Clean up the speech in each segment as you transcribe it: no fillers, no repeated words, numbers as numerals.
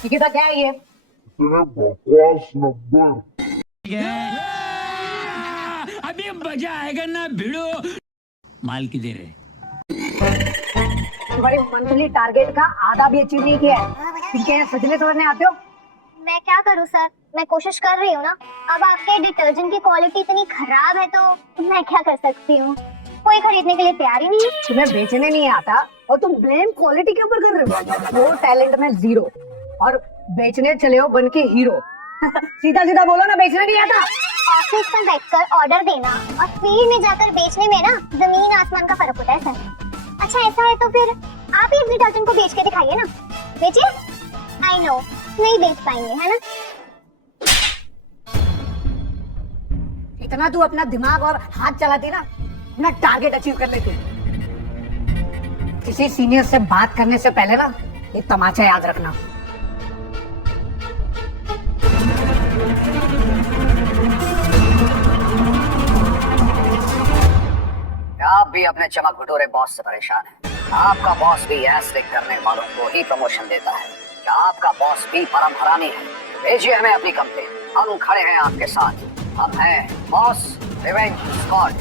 निकिता क्या है ये? तेरे बकवास नंबर। अभी मजा आएगा ना भिड़ो। माल की दे रहे तुम्हारी मंथली टारगेट का आधा भी अचीव नहीं किया है। तुम क्या सजने समझने आते हो? मैं क्या करूं सर, मैं कोशिश कर रही हूँ ना। अब आपके डिटर्जेंट की क्वालिटी इतनी खराब है तो मैं क्या कर सकती हूँ। कोई खरीदने के लिए तैयार ही नहीं है। तुम्हें बेचने नहीं आता और तुम ब्लेम क्वालिटी के ऊपर कर रहे हो। वो टैलेंट में जीरो और बेचने चले हो बन के हीरो। सीधा सीधा बोलो ना, बेचने नहीं आता। ऑफिस में बैठकर ऑर्डर देना और फील्ड में जाकर बेचने में ना जमीन आसमान का फर्क होता है सर। अच्छा ऐसा है तो फिर आप ही इस डिटर्जेंट को बेच के दिखाइए ना। बेचिए। आई नो नहीं बेच पाएंगे, है ना। इतना तू अपना दिमाग और हाथ चलाती ना, अपना टारगेट अचीव कर लेती। किसी सीनियर से बात करने से पहले ना ये तमाचा याद रखना। आप भी अपने चमक भटूरे बॉस से परेशान हैं। आपका बॉस भी ऐसे करने वालों को ही प्रमोशन देता है। क्या आपका बॉस भी परम हरामी है? भेजिए हमें अपनी कंप्लेन, हम खड़े हैं आपके साथ। हम हैं बॉस रिवेंज स्क्वाड।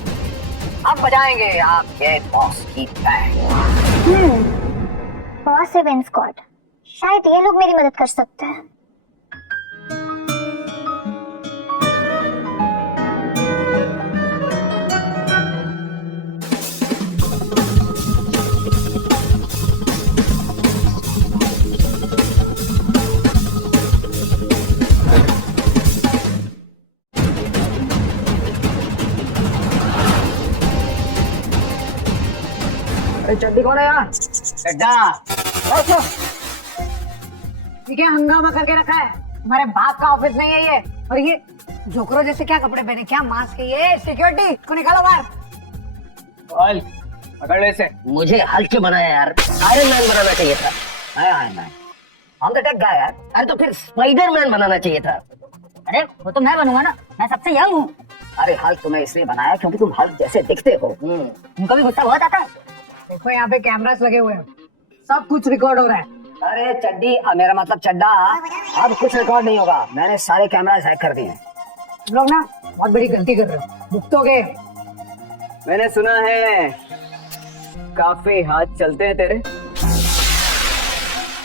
हम बजाएंगे आपके बॉस की बैंड। बॉस रिवेंज स्क्वाड, शायद ये लोग मेरी मदद कर सकते हैं। चड्डी कौन है यार? चड्डा ठीक है, हंगामा करके रखा है। हमारे बाप का ऑफिस नहीं है ये। और ये जोकरों जैसे क्या कपड़े पहने, क्या मास्क है ये? सिक्योरिटी को निकालो बाहर। बोल पकड़ ले इसे। मुझे हल्के बनाया यार, आयरन मैन बनाना चाहिए था। आयरन मैन, हम तो टेक गाय यार। अरे तो फिर स्पाइडर मैन बनाना चाहिए था। अरे वो तो मैं बनूंगा ना, मैं सबसे यंग हूँ। अरे हल्क तुम्हें इसलिए बनाया क्योंकि तुम हल्क जैसे दिखते हो। तुमको भी गुस्सा बहुत आता है? देखो यहाँ पे कैमरास लगे हुए हैं, सब कुछ रिकॉर्ड हो रहा है। अरे चड्डी, मेरा मतलब चड्डा, अब कुछ रिकॉर्ड नहीं होगा। मैंने सारे कैमरास हैक कर दिए। तुम लोग ना बहुत बड़ी गलती कर रहे हो, भुगतोगे। मैंने सुना है काफी हाथ चलते हैं तेरे,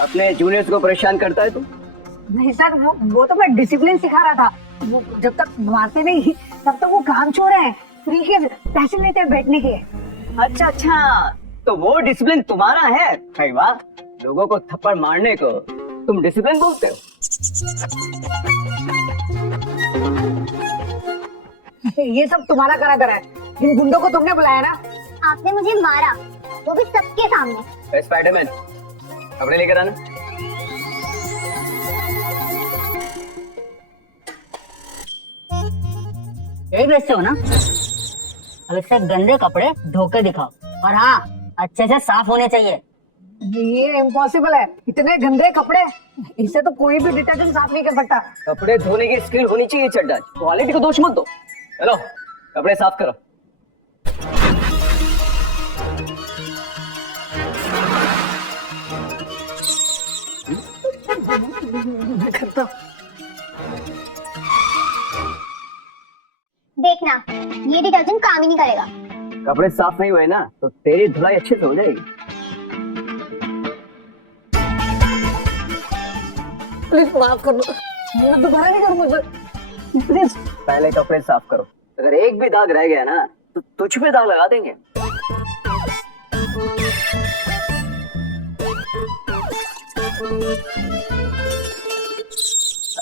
अपने जूनियर्स को परेशान करता है तू। नहीं सर, वो तो मैं डिसिप्लिन सिखा रहा था। वो जब तक मारते नहीं तब तक वो काम छोड़ रहे हैं, फ्री के पैसे लेते हैं बैठने के। अच्छा अच्छा, तो वो डिसिप्लिन तुम्हारा है? भाई वाह, लोगों को थप्पड़ मारने को तुम डिसिप्लिन बोलते हो? ये सब तुम्हारा करा करा है। इन गुंडों को तुमने बुलाया ना। आपने मुझे मारा, वो भी सबके सामने। स्पाइडरमैन, कपड़े लेकर आना। यही बेचते हो ना? अब इससे गंदे कपड़े धो के दिखाओ, और हाँ अच्छे से साफ होने चाहिए। ये इम्पॉसिबल है, इतने गंदे कपड़े, इससे तो कोई भी डिटर्जेंट साफ नहीं कर सकता। कपड़े धोने की स्किल होनी चाहिए चड्डा, क्वालिटी को दोष मत दो। चलो कपड़े साफ करो। देखना ये डिटर्जेंट काम ही नहीं करेगा। कपड़े साफ नहीं हुए ना तो तेरी धुलाई अच्छे से हो जाएगी। प्लीज माफ कर दो, मैं दोबारा नहीं करूंगा प्लीज। पहले कपड़े साफ करो, अगर एक भी दाग रह गया ना तो तुझ पे दाग लगा देंगे।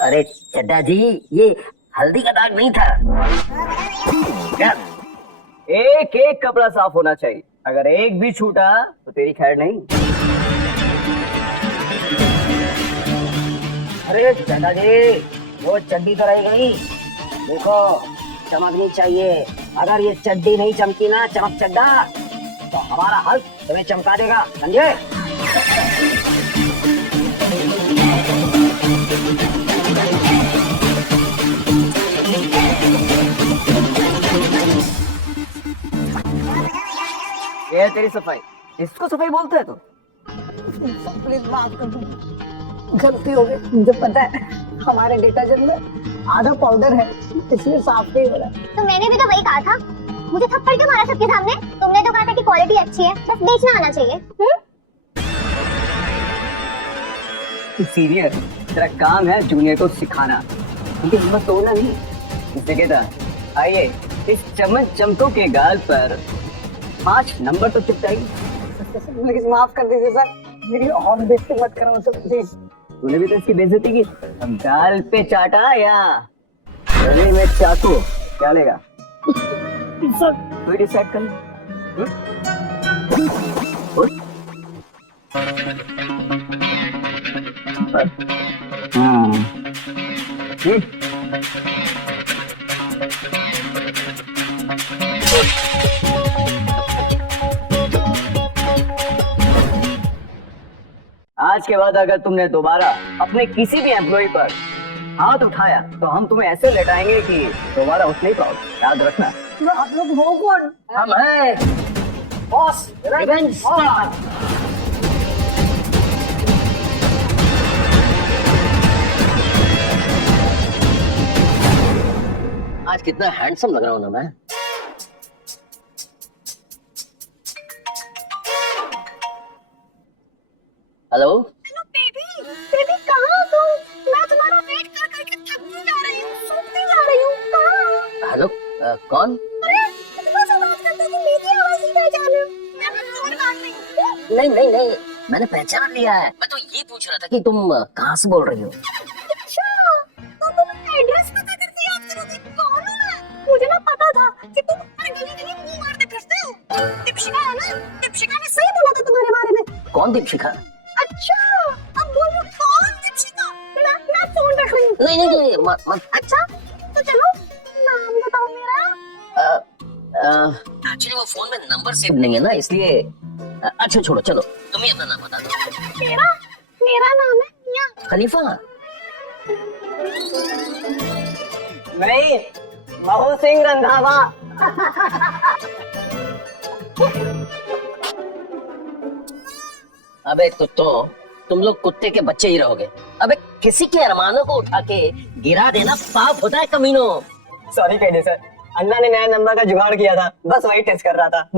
अरे चड्डा जी, ये हल्दी का दाग नहीं था। क्या? एक एक कपड़ा साफ होना चाहिए, अगर एक भी छूटा तो तेरी खैर नहीं। अरे चड्डा जी, वो चड्डी तो रह गई। देखो चमकनी चाहिए, अगर ये चड्डी नहीं चमकी ना, चमक चड्डा, तो हमारा हल्क तुम्हें चमका देगा, समझे? ये है तेरी सफाई, इसको सफाई बोलते है तो? प्लीज माफ कर दो, गलती हो गई। मुझे पता है हमारे डिटर्जेंट में आधा पाउडर है, इसलिए साफ नहीं हो रहा है। तो मैंने भी तो वही कहा था। मुझे थप्पड़ क्यों मारा सबके सामने? तुमने तो कहा था कि क्वालिटी अच्छी है, बस बेचना आना चाहिए। तू सीनियर, तेरा काम है जूनियर को सिखाना, उनकी हिम्मत तोड़ना नहीं। इसने कहता आइए इस चमन चमकों के गाल पर 5 नंबर तो चिपकाइए। प्लीज माफ कर दीजिए सर, मेरी और बेइज्जती मत कराओ सर प्लीज। तूने भी तो इसकी बेइज्जती की। हम गाल पे चाटा या गले में चाकू, क्या लेगा? सर कोई डिसाइड कर ले। आज के बाद अगर तुमने दोबारा अपने किसी भी एम्प्लॉय पर हाथ उठाया तो हम तुम्हें ऐसे लेटाएंगे कि दोबारा उठ नहीं पाओगे, याद रखना। आप लोग हो कौन? हम हैं बॉस रिवेंज। आज कितना हैंडसम लग रहा हूँ ना मैं। हेलो बेबी कहाँ हो तुम? मैं तुम्हारा वेट कर करके थकती जा रही हूँ, सूखती जा रही हूँ। कहाँ? हेलो कौन? अरे इतना सा बात करते हो कि मेरी आवाज नहीं पहचाने। मैं अपना फोन काट रही हूँ। नहीं नहीं नहीं, मैंने पहचान लिया है। मैं तो ये पूछ रहा था कि तुम कहाँ से बोल रही हो। अच्छा, तो तुम एड्रेस पता करके याद करोगे कौन हूँ मैं? मुझे ना पता था कि तुम हर गली गली मुंह मारते फिरते हो। दीपशिका है ना? दीपशिका ने सही बोला था तुम्हारे बारे में। कौन दीपशिखा? अच्छा, अब बोलो कौन दीपशिका? मैं फोन रख रही हूँ। नहीं नहीं नहीं, मत। अच्छा, तो चलो नाम बताओ मेरा। एक्चुअली वो फोन में नंबर सेव नहीं है ना, इसलिए अच्छा छोड़ो, चलो तुम ही अपना नाम बता दो। मेरा नाम है मिया। खलीफा। नहीं, महू सिंह रंधावा। अबे तो तुम लोग कुत्ते के बच्चे ही रहोगे। अबे किसी के अरमानों को उठा के गिरा देना पाप होता है कमीनों। सॉरी कहने सर, अन्ना ने नया नंबर का जुगाड़ किया था, बस वही टेस्ट कर रहा था।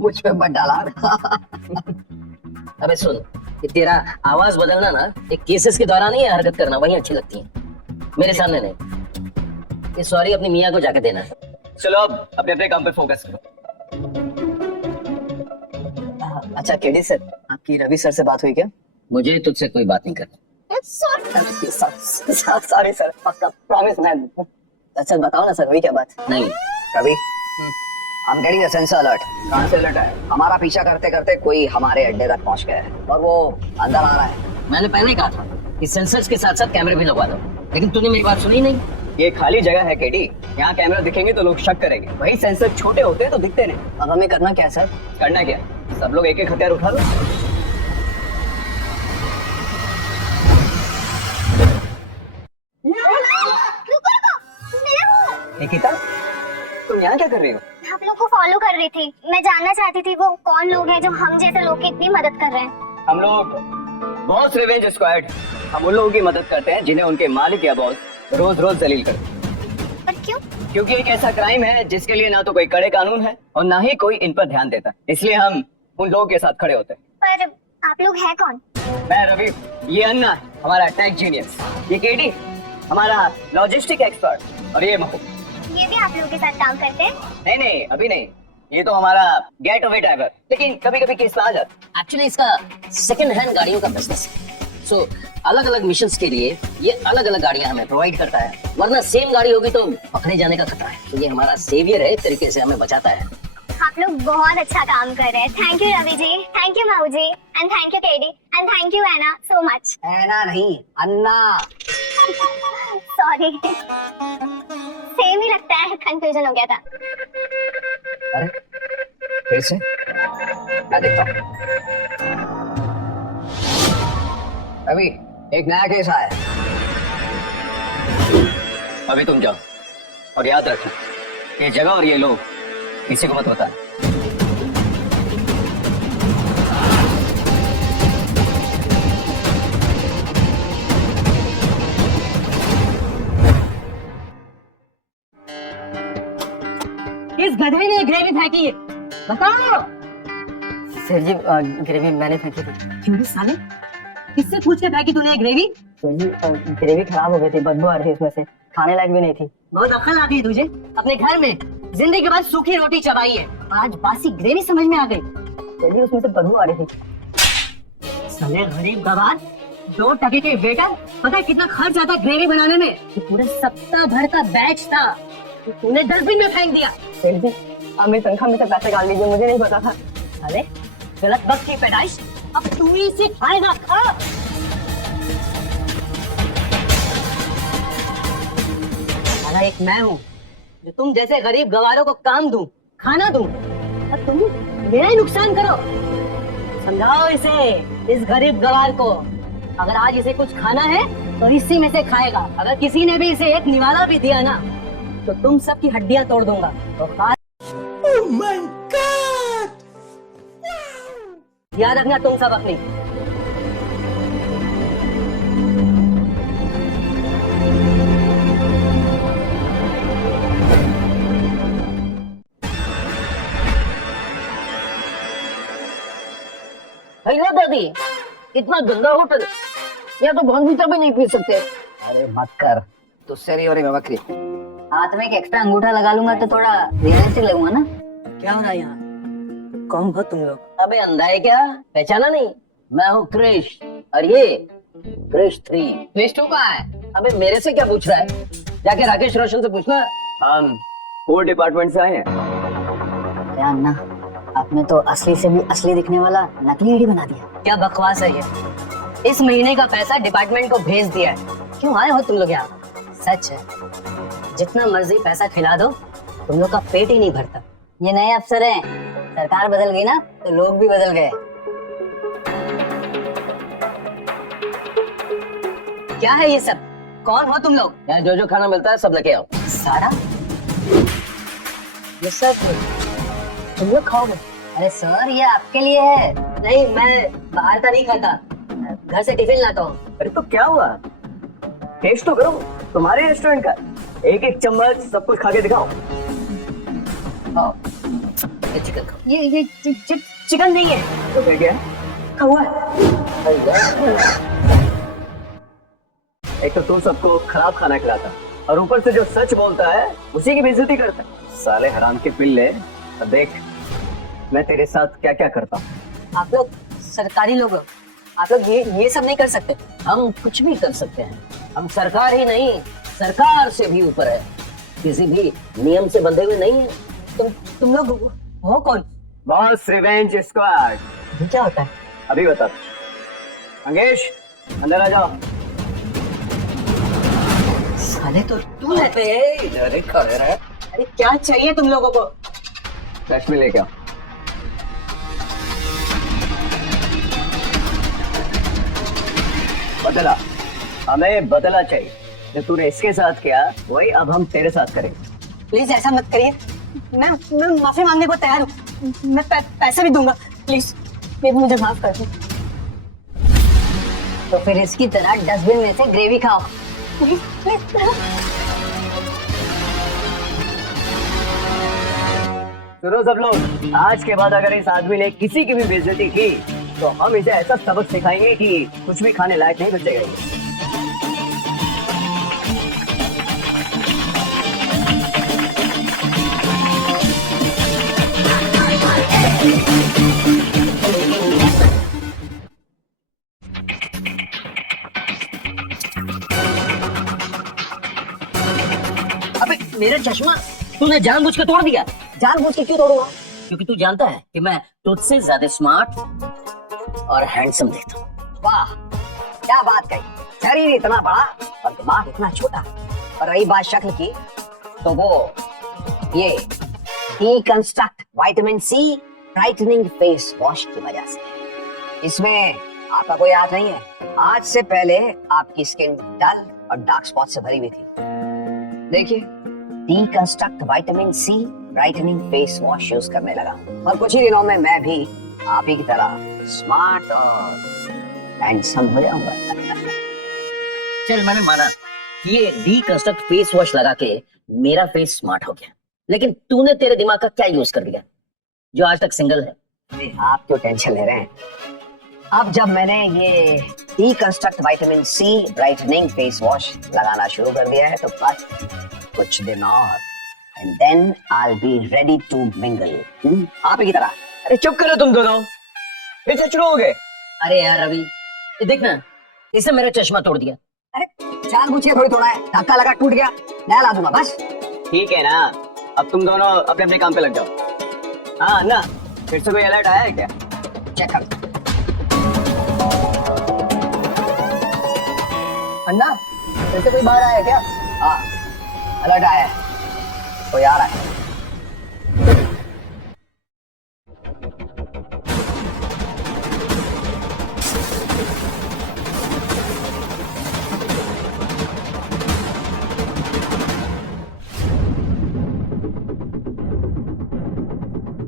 मुझ पे मत डाला। अबे सुन, ये तेरा आवाज बदलना ना एक केसेस के दौरान ही हरकत करना वही अच्छी लगती है, मेरे सामने नहीं। ये सॉरी अपनी मियाँ को जाके देना है। चलो अब अपने अपने काम पे फोकस करो। अच्छा केडी सर, आपकी रवि सर से बात हुई क्या? मुझे तुझसे कोई बात नहीं करनी। सॉरी सर, पक्का प्रॉमिस मैन। अच्छा बताओ ना सर, हुई क्या बात? नहीं रवि, हम गेटिंग अ सेंसर अलर्ट। कहाँ से अलर्ट आया? हमारा पीछा करते करते कोई हमारे अड्डे तक पहुंच गया है और वो अंदर आ रहा है। मैंने पहले कहा था कि सेंसर्स के साथ साथ कैमरे भी लगवा दो, लेकिन तूने मेरी बात सुनी नहीं। ये खाली जगह है केडी, यहाँ कैमरा दिखेंगे तो लोग शक करेंगे, वही सेंसर छोटे होते हैं तो दिखते नहीं। अब हमें करना क्या है सर? करना क्या, सब लोग एक एक हथियार उठा लो। निकिता, तुम यहाँ क्या कर रही हो? आप लोग को फॉलो कर रही थी। मैं जानना चाहती थी वो कौन लोग हैं जो हम जैसे लोग की इतनी मदद कर रहे हैं। हम लोग बॉस रिवेंज स्क्वाड, हम उन लोगों की मदद करते हैं जिन्हें उनके मालिक या बॉस रोज रोज जलील करते हैं। पर क्यों? क्योंकि एक ऐसा क्राइम है जिसके लिए ना तो कोई कड़े कानून है और ना ही कोई इन पर ध्यान देता, इसलिए हम उन लोगों के साथ खड़े होते हैं। पर आप लोग हैं कौन? मैं रवि, ये अन्ना हमारा टेक जीनियस, ये केडी हमारा लॉजिस्टिक एक्सपर्ट और ये महू। ये भी आप लोगों के साथ काम करते हैं? नहीं नहीं अभी नहीं, ये तो हमारा गेट अवे ड्राइवर, लेकिन कभी कभी केस में आ जाता। एक्चुअली इसका सेकंड हैंड गाड़ियों का बिजनेस है, सो अलग अलग मिशंस के लिए ये अलग अलग गाड़ियां हमें प्रोवाइड करता है, वरना सेम गाड़ी होगी तो पकड़े जाने का खतरा है। तो ये हमारा सेवियर है, एक तरीके से हमें बचाता है। आप लोग बहुत अच्छा काम कर रहे हैं। Thank you Ravi ji, thank you Mau ji, and thank you KD, and thank you Ena so much. Aina नहीं, अन्ना। सॉरी, सेम ही लगता है, कंफ्यूजन हो गया था। अरे फिर से मैं देखता हूँ। अभी एक नया केस आया है। अभी तुम जाओ और याद रखना, ये जगह और ये लोग किसी को मत बताना। गधे ने ग्रेवी फेंकी है? बताओ। सर जी ग्रेवी मैंने फेंकी थी। क्यों साले? किससे पूछ के फेंकी तूने ये ग्रेवी? सर जी ग्रेवी खराब हो गई थी, बदबू आ रही थी इसमें से, खाने लायक भी नहीं थी। बहुत अक्ल आती है तुझे। अपने घर में जिंदगी के बाद सूखी रोटी चबाई है और आज बासी ग्रेवी समझ में आ गई। सर जी उसमें से बदबू आ रही थी। साले गरीब गवार, 2 टके के वेटर, पता है कितना खर्च आता ग्रेवी बनाने में? ये पूरे सप्ताह भर का बैच था, तूने डस्टबिन में फेंक दिया। सर जी आप मेरी तनख्वाह में से पैसे डाल लीजिए, मुझे नहीं पता था। साले गलत वक्त की पैदाइश, अब तू ही इसे खाएगा। खा। साला एक मैं हूँ जो तुम जैसे गरीब गवारों को काम दूं, खाना दूं, और तुम मेरा ही नुकसान करो। समझाओ इसे, इस गरीब गवार को, अगर आज इसे कुछ खाना है तो इसी में से खाएगा। अगर किसी ने भी इसे एक निवाला भी दिया ना तो तुम सबकी हड्डियां तोड़ दूंगा। तो याद रखना तुम सब अपनी। हेलो दादी, इतना गंदा होटल, या तो भंग भी नहीं पी सकते। अरे मत कर, तुझसे नहीं हो रही मैं बकरी। हाथ में एक एक्स्ट्रा अंगूठा लगा लूंगा तो थोड़ा रियलिस्टिक लगूंगा ना। क्या हो रहा है यहाँ? कौन हो तुम लोग? अबे अंधा है क्या, पहचाना नहीं? मैं हूँ क्रिश, और ये क्रिश 3। क्रिश 2 कहाँ है? अबे मेरे से क्या पूछ रहा है, जाके राकेश रोशन से पूछना। हम 4 डिपार्टमेंट से आए हैं। क्या अन्ना, आपने तो असली से भी असली दिखने वाला नकली आईडी बना दिया। क्या बकवास है ये? इस महीने का पैसा डिपार्टमेंट को भेज दिया है। क्यों आए हो तुम लोग यहाँ? सच है, जितना मर्जी पैसा खिला दो तुम लोग का पेट ही नहीं भरता। ये नए अफसर हैं, सरकार बदल गई ना तो लोग भी बदल गए। क्या है ये सब? कौन हो तुम लोग? यहाँ जो जो खाना मिलता है सब लेके आओ। सारा ये सब तुम लोग खाओगे? अरे सर ये आपके लिए है। नहीं, मैं बाहर का नहीं खाता, घर से टिफिन लाता हूँ। अरे तो क्या हुआ, टेस्ट तो करो, तुम्हारे रेस्टोरेंट का। एक एक चम्मच सब कुछ खा के दिखाओ। ये चिकन खाओ। ये चिकन नहीं है तो फिर क्या? कौवा है। एक तो तू सबको खराब खाना खिलाता, और ऊपर से जो सच बोलता है उसी की बेइज्जती करता है। साले हराम के पिल्ले, अब देख मैं तेरे साथ क्या क्या करता हूँ। आप लोग सरकारी लोग हो, आप लोग ये सब नहीं कर सकते। हम कुछ भी कर सकते हैं, हम सरकार ही नहीं सरकार से भी ऊपर है, किसी भी नियम से बंधे हुए नहीं है। तुम लोग हो कौन? Boss revenge squad. ये क्या होता है? अभी बता। मंगेश अंदर आ जाओ। साले तो तू है। अरे क्या चाहिए तुम लोगों को? लक्ष्मी लेके आओ। बदला, हमें बदला चाहिए। जो तूने इसके साथ किया वही अब हम तेरे साथ करेंगे। प्लीज ऐसा मत करिए, मैं माफी मांगने को तैयार हूँ। मैं पैसे भी दूंगा, प्लीज मुझे माफ कर दो। तो फिर इसकी तरह डस्टबिन में से ग्रेवी खाओ। Please please. सुनो सब लोग, आज के बाद अगर इस आदमी ने किसी की भी बेइज्जती की तो हम इसे ऐसा सबक सिखाएंगे कि कुछ भी खाने लायक नहीं बचेगा ये। अबे मेरा चश्मा तूने जानबूझ के तोड़ दिया। जानबूझ के क्यों तोड़ूंगा? क्योंकि तू जानता है कि मैं तुझसे ज्यादा स्मार्ट और हैंडसम दिखता हूँ। वाह क्या बात कही, शरीर इतना बड़ा और दिमाग इतना छोटा। और रही बात शक्ल की तो वो ये deconstruct vitamin C brightening face wash की वजह से। इसमें आपका कोई हाथ नहीं है। आज से पहले आपकी स्किन डल और डार्क स्पॉट से भरी हुई थी। देखिए deconstruct vitamin C brightening face wash use करने लगा और कुछ ही दिनों में मैं भी आप ही की तरह स्मार्ट और हैंडसम हो जाऊंगा। चल मैंने माना, ये डीकंस्ट्रक्ट फेस वॉश लगा के मेरा फेस स्मार्ट हो गया, लेकिन तूने तेरे दिमाग का क्या यूज कर दिया जो आज तक सिंगल है? अरे आप क्यों टेंशन ले रहे हैं? अब जब मैंने ये deconstruct vitamin C brightening face wash लगाना शुरू कर दिया है तो बस कुछ दिन और and then I will be ready to mingle. आप ही की तरह। अरे चुप करो तुम दोनों, फिर से शुरू हो गए। अरे यार रवि, ये देख ना, इसने मेरा चश्मा तोड़ दिया। अरे चाल पूछिए, थोड़ी थोड़ा है, धक्का लगा टूट गया, नया ला दूंगा बस। ठीक है ना, अब तुम दोनों अपने अपने काम पे लग जाओ। हाँ ना, फिर से कोई अलर्ट आया है क्या? चेक कर। अन्ना, फिर से कोई बाहर आया है क्या? हाँ, अलर्ट आया है, कोई आ रहा है।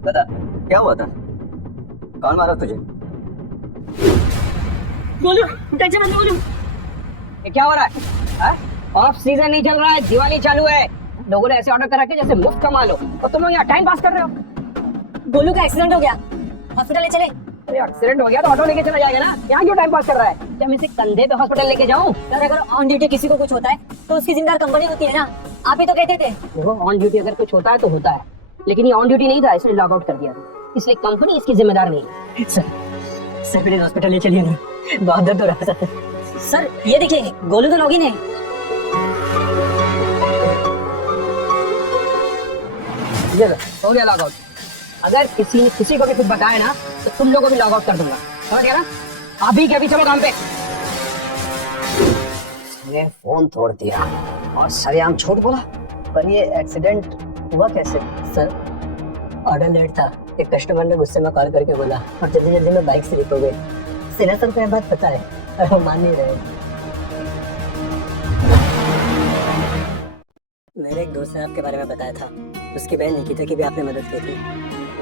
बता, क्या हुआ था? कौन मारा तुझे? गोलू, टेंशन मत लो गोलू। ये क्या हो रहा है? ऑफ सीजन नहीं चल रहा है, दिवाली चालू है। लोगों ने ऐसे ऑर्डर करा के जैसे मुफ्त कमा लो, और तुम लोग यहाँ टाइम पास कर रहे हो। गोलू का एक्सीडेंट हो गया, हॉस्पिटल ले चले। अरे एक्सीडेंट हो गया तो ऑटो लेके चला जाएगा ना, यहाँ क्यों टाइम पास कर रहा है? क्या मैं इसे कंधे पे हॉस्पिटल लेके जाऊं? यार अगर ऑन ड्यूटी किसी को कुछ होता है तो उसकी जिम्मेदार कंपनी होती है ना, आप ही तो कहते थे। देखो, ऑन ड्यूटी अगर कुछ होता है तो होता है, लेकिन ये ऑन ड्यूटी नहीं था, इसलिए लॉग आउट कर दिया, इसलिए कंपनी इसकी जिम्मेदार नहीं है। सर प्लीज हॉस्पिटल ले चलिए ना, बहुत दर्द हो रहा है। सर ये देखिए, गोलू तो लॉगिन है। ये लो, हो गया लॉग आउट। अगर किसी ने किसी को भी कुछ बताया ना तो तुम लोगों को भी लॉग आउट कर दूंगा, समझ गया ना? अभी के अभी चलो काम पे। ने फोन तोड़ दिया और सरेआम झूठ बोला। पर ये एक्सीडेंट हुआ कैसे? सर ऑर्डर लेट था, एक कस्टमर ने गुस्से में कॉल करके बोला और जल्दी जल्दी में बाइक स्लिप हो गई। सिन्हा सर को यह बात पता है और वो मान नहीं रहे। मेरे एक दोस्त ने आपके बारे में बताया था, उसकी बहन निकिता की भी आपने मदद की थी।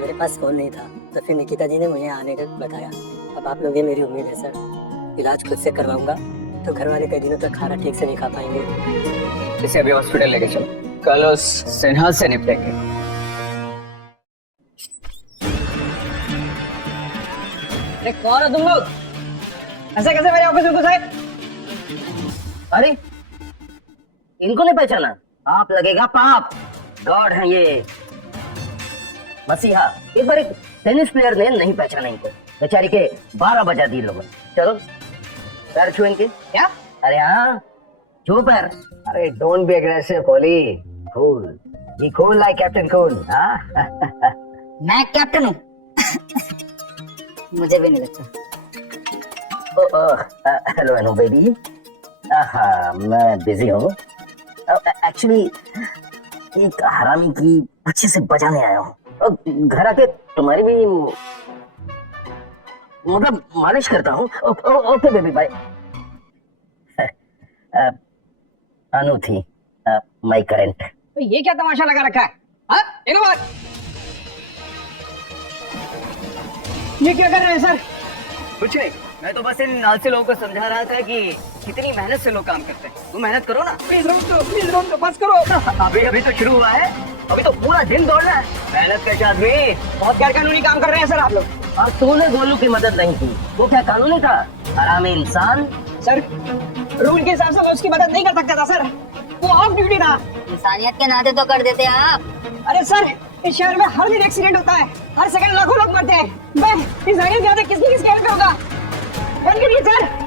मेरे पास फोन नहीं था तो फिर निकिता जी ने मुझे आने का बताया। अब आप लोग, ये मेरी उम्मीद है सर, इलाज खुद से करवाऊंगा तो घर वाले कई दिनों तक खाना ठीक से नहीं खा पाएंगे। इसे अभी हॉस्पिटल लेके चलो, कल उस सिन्हा से निपटेंगे। अरे कौन हो तुम लोग? ऐसे कैसे मेरे ऑफिस में घुसे? अरे इनको नहीं पहचाना? आप लगेगा पाप, गॉड है ये मसीहा। एक बार एक टेनिस प्लेयर ने नहीं पहचाना इनको, बेचारी के 12 बजा दी लोगों ने। चलो पैर छू इनके। क्या? अरे हाँ, छू पैर। अरे don't be aggressive Kohli, cool, be cool like captain cool. मैं कैप्टन हूँ? मुझे भी नहीं लगता। हेलो हेलो बेबी, मैं बिजी हूँ। एक्चुअली एक हरामी की अच्छे से बजाने आया हूँ। घर आके तुम्हारी भी मतलब मालिश करता हूँ। Okay baby bye. अनु थी माय करंट। ये क्या तमाशा लगा रखा है? हाँ, एक बात, ये क्या कर रहे हैं सर? कुछ नहीं, मैं तो बस इन आलसी लोगों को समझा रहा था कि कितनी मेहनत से लोग काम करते हैं। तुम मेहनत करो ना। प्लीज रोक दो, बस करो। अभी तो शुरू हुआ है, अभी तो पूरा दिन दौड़ना है। मेहनत करके आदमी बहुत गैर कानूनी काम कर रहे हैं सर आप लोग। और तूने गोलू की मदद नहीं की, वो क्या कानूनी था? हरामी इंसान। सर रूल के हिसाब से मैं उसकी मदद नहीं कर सकता था सर, वो ऑफ ड्यूटी था। इंसानियत के नाते तो कर देते आप। अरे सर, इस शहर में हर दिन एक्सीडेंट होता है, हर सेकंड लाखों लोग मरते हैं। मैं इंसानियत के नाते किसकी हेल्प पे होगा? बंद करिए सर।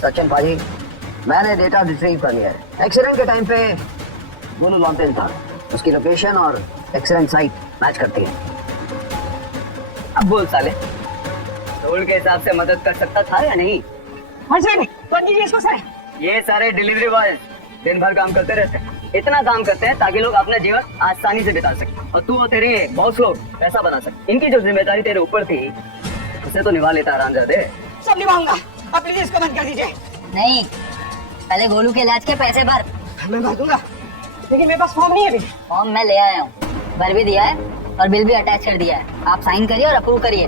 सचिन भाजी, मैंने डेटा रिट्रीव कर लिया है। एक्सीडेंट के टाइम पे गोलू लॉन्टेन था, उसकी लोकेशन और एक्सीडेंट साइट मैच करती है। अब बोल साले, रूल के हिसाब से मदद कर सकता था या नहीं? हाँ सर, बंद कीजिए इसको सर। ये सारे डिलीवरी बॉय दिन भर काम करते रहते हैं, इतना काम करते हैं ताकि लोग अपना जीवन आसानी से बिता सके, और तू और तेरे बॉस लोग पैसा बना सके। इनकी जो जिम्मेदारी तेरे ऊपर थी उसे तो निभा लेता आरामजादे। सब निभाऊंगा, अब प्लीज इसको बंद कर दीजिए। नहीं, पहले गोलू के इलाज के पैसे भर। मैं भर दूंगा, लेकिन मेरे पास फॉर्म नहीं है अभी। फॉर्म मैं ले आया हूँ, भर भी दिया है और बिल भी अटैच कर दिया है। आप साइन करिए और अप्रूव करिए।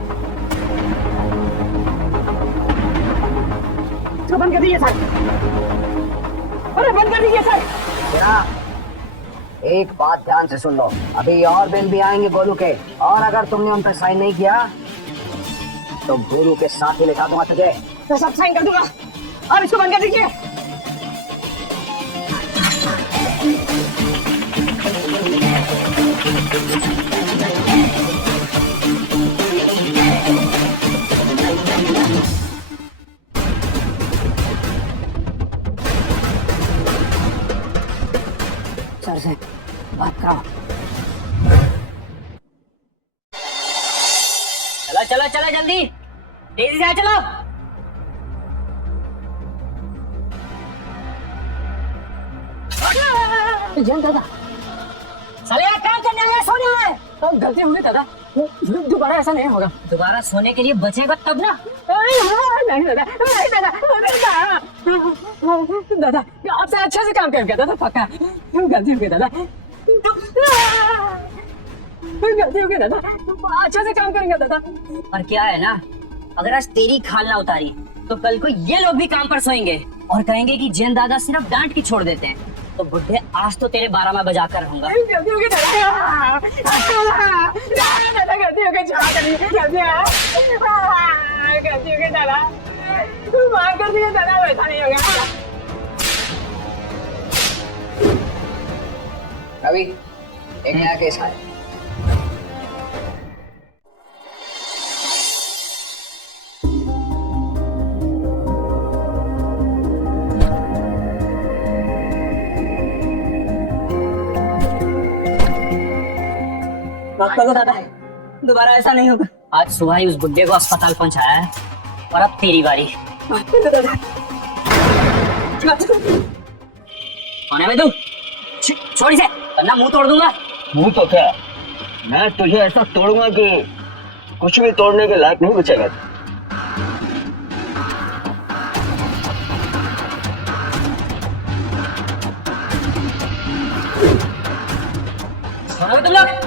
इसको बंद कर दीजिए सर, अरे बंद कर दीजिए सर। क्या? एक बात ध्यान से सुन लो, अभी और बिल भी आएंगे गोलू के, और अगर तुमने उन पर साइन नहीं किया तो गोलू के साथ ही लिखा दूंगा तुझे। तो सब साइन कर दूंगा, अब इसको बंद कर दीजिए। सर से बात कराओ। चलो चलो चलो जल्दी, तेजी से चलो। दादा साले यार काम करने आया सोने में। तो गलती हो गई दादा, दोबारा ऐसा नहीं होगा। दोबारा सोने के लिए बचेगा तब ना। नहीं दादा, नहीं दादा, दादा आपसे अच्छे से काम करेंगे दादा, पक्का। गलती हो गई दादा, गलती हो गई दादा, अच्छे से काम करेंगे दादा। पर क्या है ना, अगर आज तेरी खाल ना उतारी तो कल को ये लोग भी काम पर सोएंगे और कहेंगे कि जैन दादा सिर्फ डांट की छोड़ देते हैं। तो बुढ़े आज तो तेरे 12 में बजा कर रहूंगा। गलती हो गई दादा, दादा गलती हो गई, क्षमा करिए, गलती हो गई दादा, माफ कर दीजिए दादा, वैसा नहीं होगा। रवि, एक नया केस आया। माफ कर दो दादा, दोबारा ऐसा नहीं होगा। आज सुबह ही उस बुड्ढे को अस्पताल पहुंचाया है और अब तेरी बारी। कौन है बे तू? छोड़ इसे, वरना मुंह तोड़ दूंगा। मुंह तो क्या, मैं तुझे ऐसा तोड़ूंगा कि कुछ भी तोड़ने के लायक नहीं बचेगा। सुनो तुम लोग,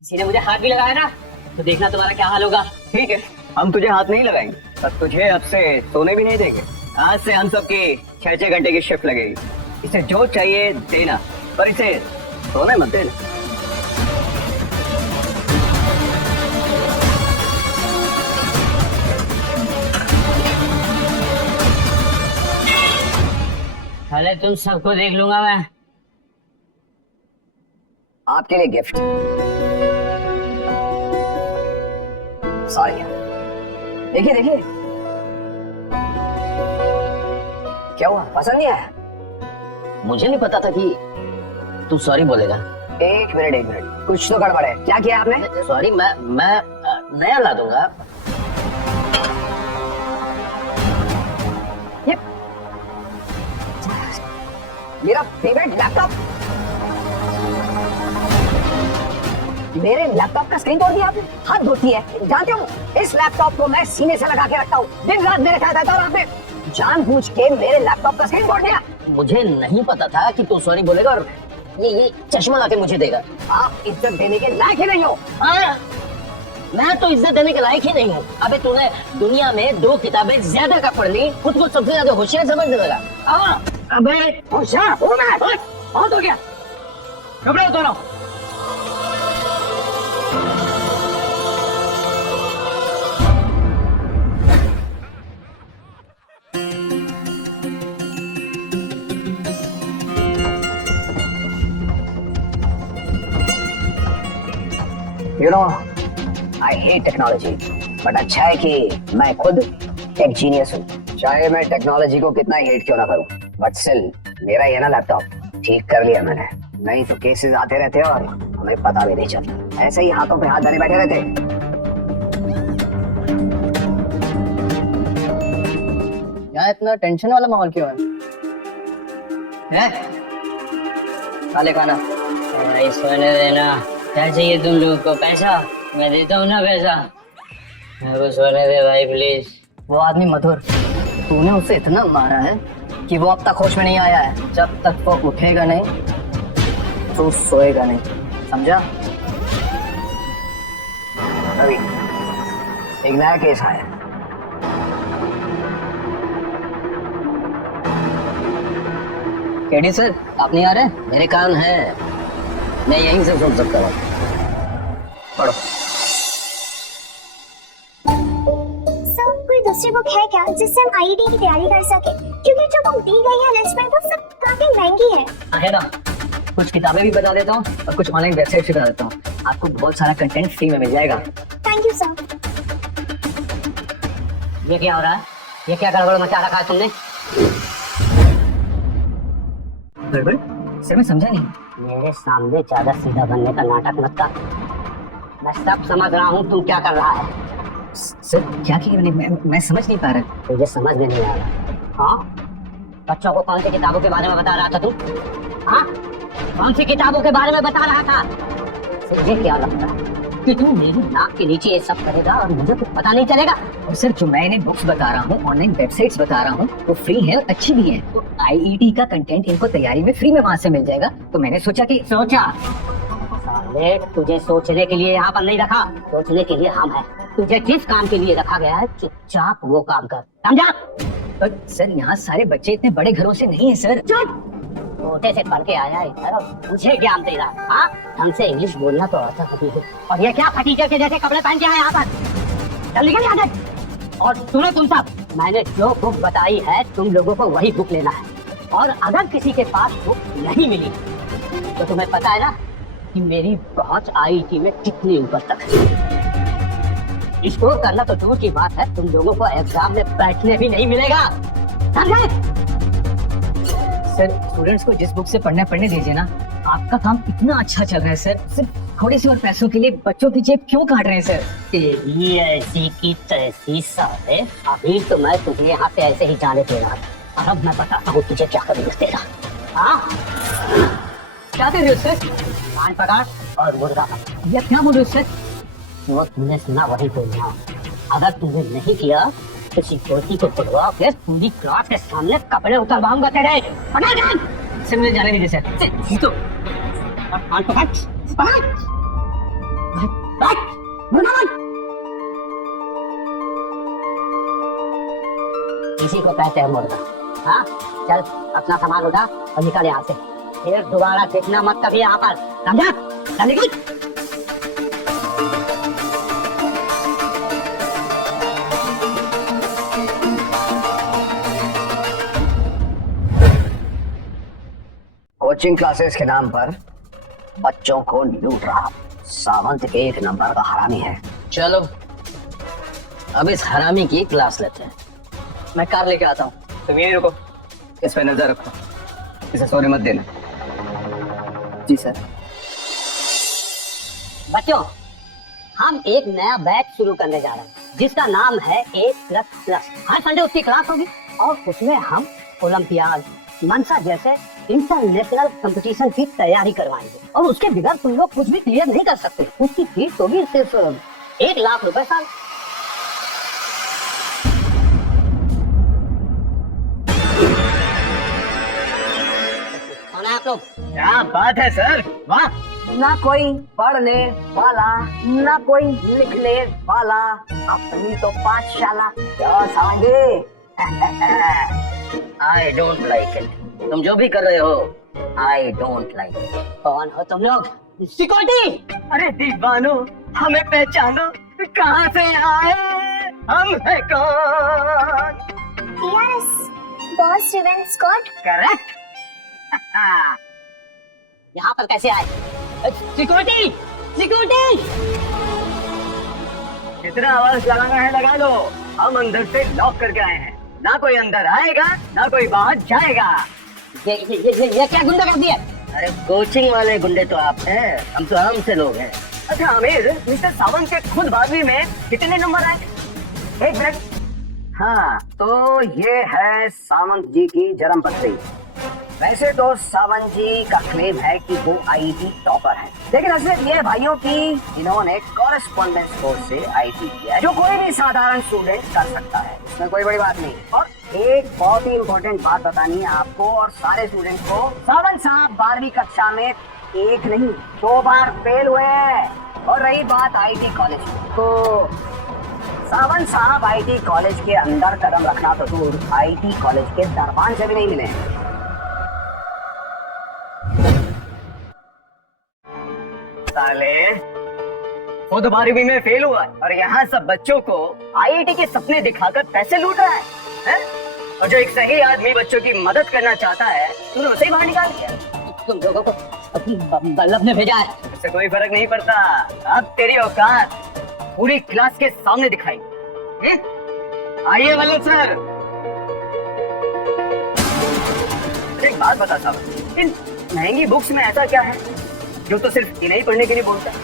किसी ने मुझे हाथ भी लगाया ना तो देखना तुम्हारा क्या हाल होगा। ठीक है, हम तुझे हाथ नहीं लगाएंगे, पर तुझे अब से सोने भी नहीं देंगे। आज से हम सबकी 6-6 घंटे की शिफ्ट लगेगी। इसे जो चाहिए देना, पर इसे सोने मत देना। अरे तुम सबको देख लूंगा मैं। आपके लिए गिफ्ट। सॉरी, देखिए देखिए, क्या हुआ, पसंद नहीं आया? मुझे नहीं पता था कि तू सॉरी बोलेगा। एक मिनट, कुछ तो गड़बड़ है। क्या किया आपने? सॉरी, मैं नया ला दूंगा। ये मेरा फेवरेट लैपटॉप, मेरे लैपटॉप का स्क्रीन तोड़ दिया आपने। हद होती है, जानते हो इस लैपटॉप को मैं सीने से लगा के रखता हूँ, दिन रात मेरे साथ रहता हूँ। आपने जानबूझ के मेरे लैपटॉप का स्क्रीन तोड़ दिया। मुझे नहीं पता था कि तू सॉरी बोलेगा और ये चश्मा लाके मुझे देगा। आप इज्जत देने के लायक ही नहीं हो। हाँ, मैं तो इज्जत देने के लायक ही नहीं हूँ। अबे तूने दुनिया में 2 किताबें ज्यादा का पढ़ ली, खुद को सबसे ज्यादा होशियार समझने लगा। अबे होशियार हूँ मैं। बहुत हो गया, कपड़े उतारो। You know, I hate technology, but अच्छा है कि मैं खुद एक जीनियस हूँ। चाहे मैं टेक्नोलॉजी को कितना ही हेट क्यों ना करूँ, बट स्टिल मेरा ये ना लैपटॉप ठीक कर लिया मैंने। नहीं तो केसेस आते रहते और हमें पता भी नहीं चलता, ऐसे ही हाथों पे हाथ धरे बैठे रहते। यहाँ इतना टेंशन वाला माहौल क्यों है? खाले खाना नहीं सोने देना। क्या चाहिए तुम लोग को? पैसा? मैं देता हूँ ना पैसा। मेरे को सोने दे भाई प्लीज। वो आदमी मधुर, तूने उसे इतना मारा है कि वो अब तक होश में नहीं आया है। जब तक वो उठेगा नहीं तो सोएगा नहीं, समझा? रवि, एक नया केस आया। केडी सर, आप नहीं आ रहे? मेरे काम है, मैं यहीं से सुन सकता हूँ। पढ़ो। सर कोई दूसरी बुक है क्या जिससे हम आईआईटी की तैयारी कर सके? क्योंकि जो बुक दी गई है लिस्ट में वो सब काफी महंगी है। है ना, कुछ किताबें भी बता देता हूँ और कुछ ऑनलाइन वेबसाइट भी बता देता हूँ। आपको बहुत सारा कंटेंट फ्री में मिल जाएगा। Thank you sir. ये क्या हो रहा है? ये क्या गड़बड़ मचा रखा है तुमने? गड़बड़? सर मैं समझा नहीं। मेरे सामने ज्यादा सीधा बनने का नाटक मत कर। मैं सब समझ रहा हूँ तुम क्या कर रहा है। सर क्या किया मैं समझ नहीं पा रहा। तुझे समझ में नहीं आ रहा? हाँ, बच्चों को कौन सी किताबों के बारे में बता रहा था तू? हाँ, कौन सी किताबों के बारे में बता रहा था? मुझे क्या लगता है कि तू मेरी नाक के नीचे ये सब करेगा और मुझे कुछ पता नहीं चलेगा? और सर जो मैंने बुक्स बता रहा हूँ, ऑनलाइन वेबसाइट्स बता रहा हूँ, वो फ्री है और अच्छी भी है। तो आईईटी का कंटेंट इनको तैयारी में फ्री में वहाँ से मिल जाएगा। तो मैंने सोचा कि साले तुझे सोचने के लिए यहाँ पर नहीं रखा, सोचने के लिए हम हैं। तुझे जिस काम के लिए रखा गया है चुपचाप वो काम कर, समझा? तो सर यहाँ सारे बच्चे इतने बड़े घरों से नहीं है सर। छोटे से पढ़ के आया इधर और मुझे ज्ञान दे रहा। हाँ, ढंग से इंग्लिश बोलना तो आता है। और ये क्या फटीचर के जैसे कपड़े पहन के आया यहाँ पर? चल निकल यहाँ से। और सुनो तुम सब, मैंने जो बुक बताई है तुम लोगों को वही बुक लेना है। और अगर किसी के पास बुक नहीं मिली तो तुम्हें पता है ना कि मेरी पहुंच आईआईटी में कितनी ऊपर तक है। स्कोर करना तो दूर की बात है, तुम लोगों को एग्जाम में बैठने भी नहीं मिलेगा, समझे? सर स्टूडेंट्स को जिस बुक से पढ़ने दीजिए ना। आपका काम इतना अच्छा चल रहा है सर, सिर्फ थोड़े से और पैसों के लिए बच्चों की जेब क्यों काट रहे हैं सर? तेरी ऐसी की तैसी साले, अभी तो मैं तुझे यहाँ से ऐसे ही जाने दे रहा था और अब मैं बताता हूँ तुझे क्या करना तेरा। हाँ क्या कर रहे हो सर? कान पकड़ और मुर्गा पकड़। ये क्या बोल रहे हो सर? वो तुमने सुना वही बोल रहा हूँ। अगर तुमने नहीं किया तो सिक्योरिटी को बुलवा के पूरी क्लास के सामने कपड़े उतरवाऊंगा तेरे। पकड़ जान। सर मुझे जाने दीजिए सर। तो कान पकड़ पकड़ इसी को कहते हैं मुर्गा। हाँ चल अपना सामान उठा और निकल यहाँ से, फिर दोबारा देखना मत कभी यहाँ पर, समझा? चल निकल। कोचिंग क्लासेस के नाम पर बच्चों को लूट रहा सावंत के एक नंबर का हरामी है। चलो अब इस हरामी की क्लास लेते हैं। मैं कार लेके आता हूँ, तुम यहीं रुको, इस पे नजर रखो, इसे सोने मत देना। जी सर। बच्चों हम एक नया बैच शुरू करने जा रहे हैं जिसका नाम है A++। हर संडे उसकी क्लास होगी और उसमें हम ओलंपियाड, मनसा जैसे इंटरनेशनल कंपटीशन की तैयारी करवाएंगे। और उसके बिगैर तुम लोग कुछ भी क्लियर नहीं कर सकते। उसकी फीस होगी सिर्फ 1 लाख रुपए साल। आप लोग क्या बात है सर, वाह। ना कोई पढ़ने वाला ना कोई लिखने वाला, अपनी तो पाठशाला। क्या समझे? I don't like it. तुम जो भी कर रहे हो आई डोंट लाइक इट। कौन हो तुम लोग? सिक्योरिटी। अरे दीवानो हमें पहचानो, कहाँ से आए, हम है कौन? Yes, boss revenge squad. Correct. यहाँ पर कैसे आए? Security security. कितना आवाज लगाना है लगा लो, हम अंदर से लॉक करके आए हैं। ना कोई अंदर आएगा ना कोई बाहर जाएगा। ये क्या गुंडा कर दिया? अरे कोचिंग वाले गुंडे तो आप हैं, हम तो आराम से लोग हैं। अच्छा आमिर, मिस्टर सावंत के खुद बारहवीं में कितने नंबर आए? एक मिनट। हाँ तो ये है सावंत जी की जन्म पत्री। वैसे तो सावंत जी का क्लेम है कि वो आईआईटी टॉपर है, लेकिन असलियत ये है भाइयों की इन्होंने कॉरेस्पॉन्डेंस कोर्स से आईआईटी किया है, जो कोई भी साधारण स्टूडेंट कर सकता है। इसमें कोई बड़ी बात नहीं। और एक बहुत ही इम्पोर्टेंट बात बतानी है आपको और सारे स्टूडेंट्स को। सावंत साहब 12वीं कक्षा में 1 नहीं 2 बार फेल हुए हैं। और रही बात आईआईटी कॉलेज, तो सावन साहब आईटी कॉलेज के अंदर कदम रखना तो दूर, आईटी कॉलेज के दरबान से भी नहीं मिले। साले खुद 12वीं में फेल हुआ है और यहाँ सब बच्चों को आईआईटी के सपने दिखाकर पैसे लूट रहा है? और जो एक सही आदमी बच्चों की मदद करना चाहता है तूने उसे ही बाहर निकाल दिया। तुम लोगों को बल्लभ ने भेजा है। इससे कोई फर्क नहीं पड़ता, अब तेरी औकात पूरी क्लास के सामने दिखाई। आइए वल्लभ सर। एक बात बता साहब, इन महंगी बुक्स में ऐसा क्या है जो तो सिर्फ इन्हें ही पढ़ने के लिए बोलता है?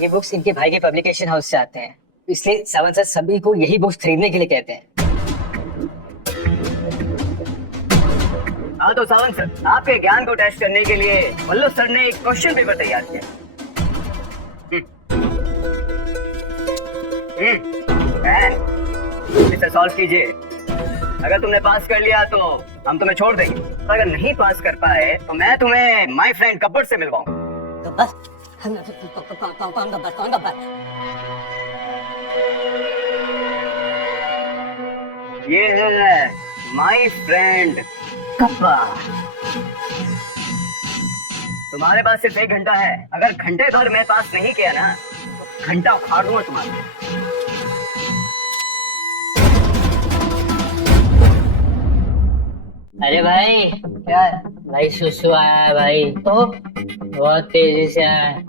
ये बुक्स इनके भाई के पब्लिकेशन हाउस से आते हैं, इसलिए सावन सर सभी को यही बुक्स खरीदने के लिए कहते हैं। हाँ तो सावन सर, आपके ज्ञान को टेस्ट करने के लिए वल्लभ सर ने एक क्वेश्चन पेपर तैयार किया। इसे सॉल्व कीजिए। अगर तुमने पास कर लिया तो हम तुम्हें छोड़ देंगे, अगर नहीं पास कर पाए तो मैं तुम्हें माय फ्रेंड गब्बर से मिलवाऊंगा। कौन गब्बर? ये है माय फ्रेंड गब्बर। तुम्हारे पास सिर्फ 1 घंटा है, अगर घंटे भर में पास नहीं किया ना तो घंटा उखाड़ दूंगा तुम्हारा। अरे भाई क्या है? भाई सुसु आया है भाई, तो बहुत तेजी से आया है,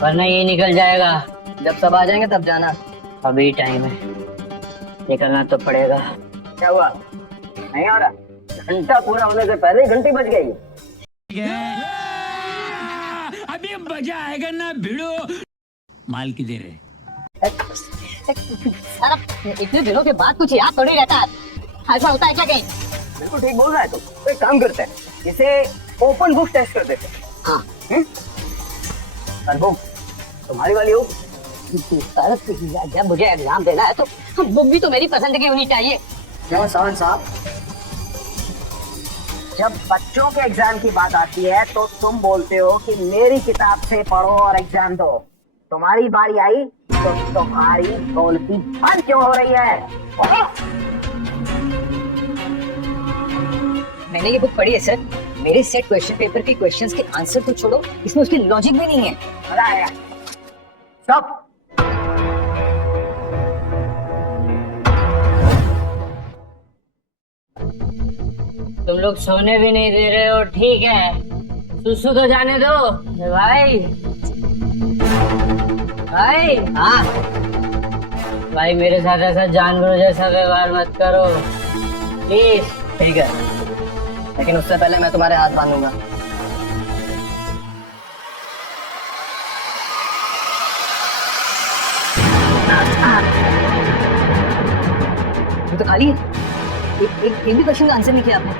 वरना ये निकल जाएगा। जब सब आ जाएंगे तब जाना। अभी टाइम है, निकलना तो पड़ेगा। क्या हुआ, नहीं आ रहा? घंटा पूरा होने से पहले ही घंटी बज गई। अभी मजा आएगा ना भिड़ो। माल की देर है। इतने दिनों के बाद कुछ याद थोड़ी रहता है, ऐसा होता है क्या कहीं? बिल्कुल ठीक बोल रहा है। तो एक काम करते हैं, इसे ओपन बुक टेस्ट कर देते हैं। हाँ और बुक तुम्हारी वाली हो। जब मुझे एग्जाम देना है तो बुक भी तो मेरी पसंद की होनी चाहिए। क्यों सावन साहब, जब बच्चों के एग्जाम की बात आती है तो तुम बोलते हो कि मेरी किताब से पढ़ो और एग्जाम दो। तुम्हारी बारी आई तो तुम्हारी बोलती बंद क्यों हो रही है? मैंने ये बुक पढ़ी है सर, मेरे सेट क्वेश्चन पेपर के क्वेश्चंस के आंसर तो छोड़ो, इसमें उसकी लॉजिक भी नहीं है। मजा आएगा। स्टॉप। तुम लोग सोने भी नहीं दे रहे हो, ठीक है सुसु तो जाने दो। भाई भाई हाँ भाई, मेरे साथ ऐसा जानवरों जैसा व्यवहार मत करो प्लीज। ठीक है, लेकिन उससे पहले मैं तुम्हारे हाथ बांधूंगा। ये तो खाली है, एक भी क्वेश्चन का आंसर नहीं किया आपने।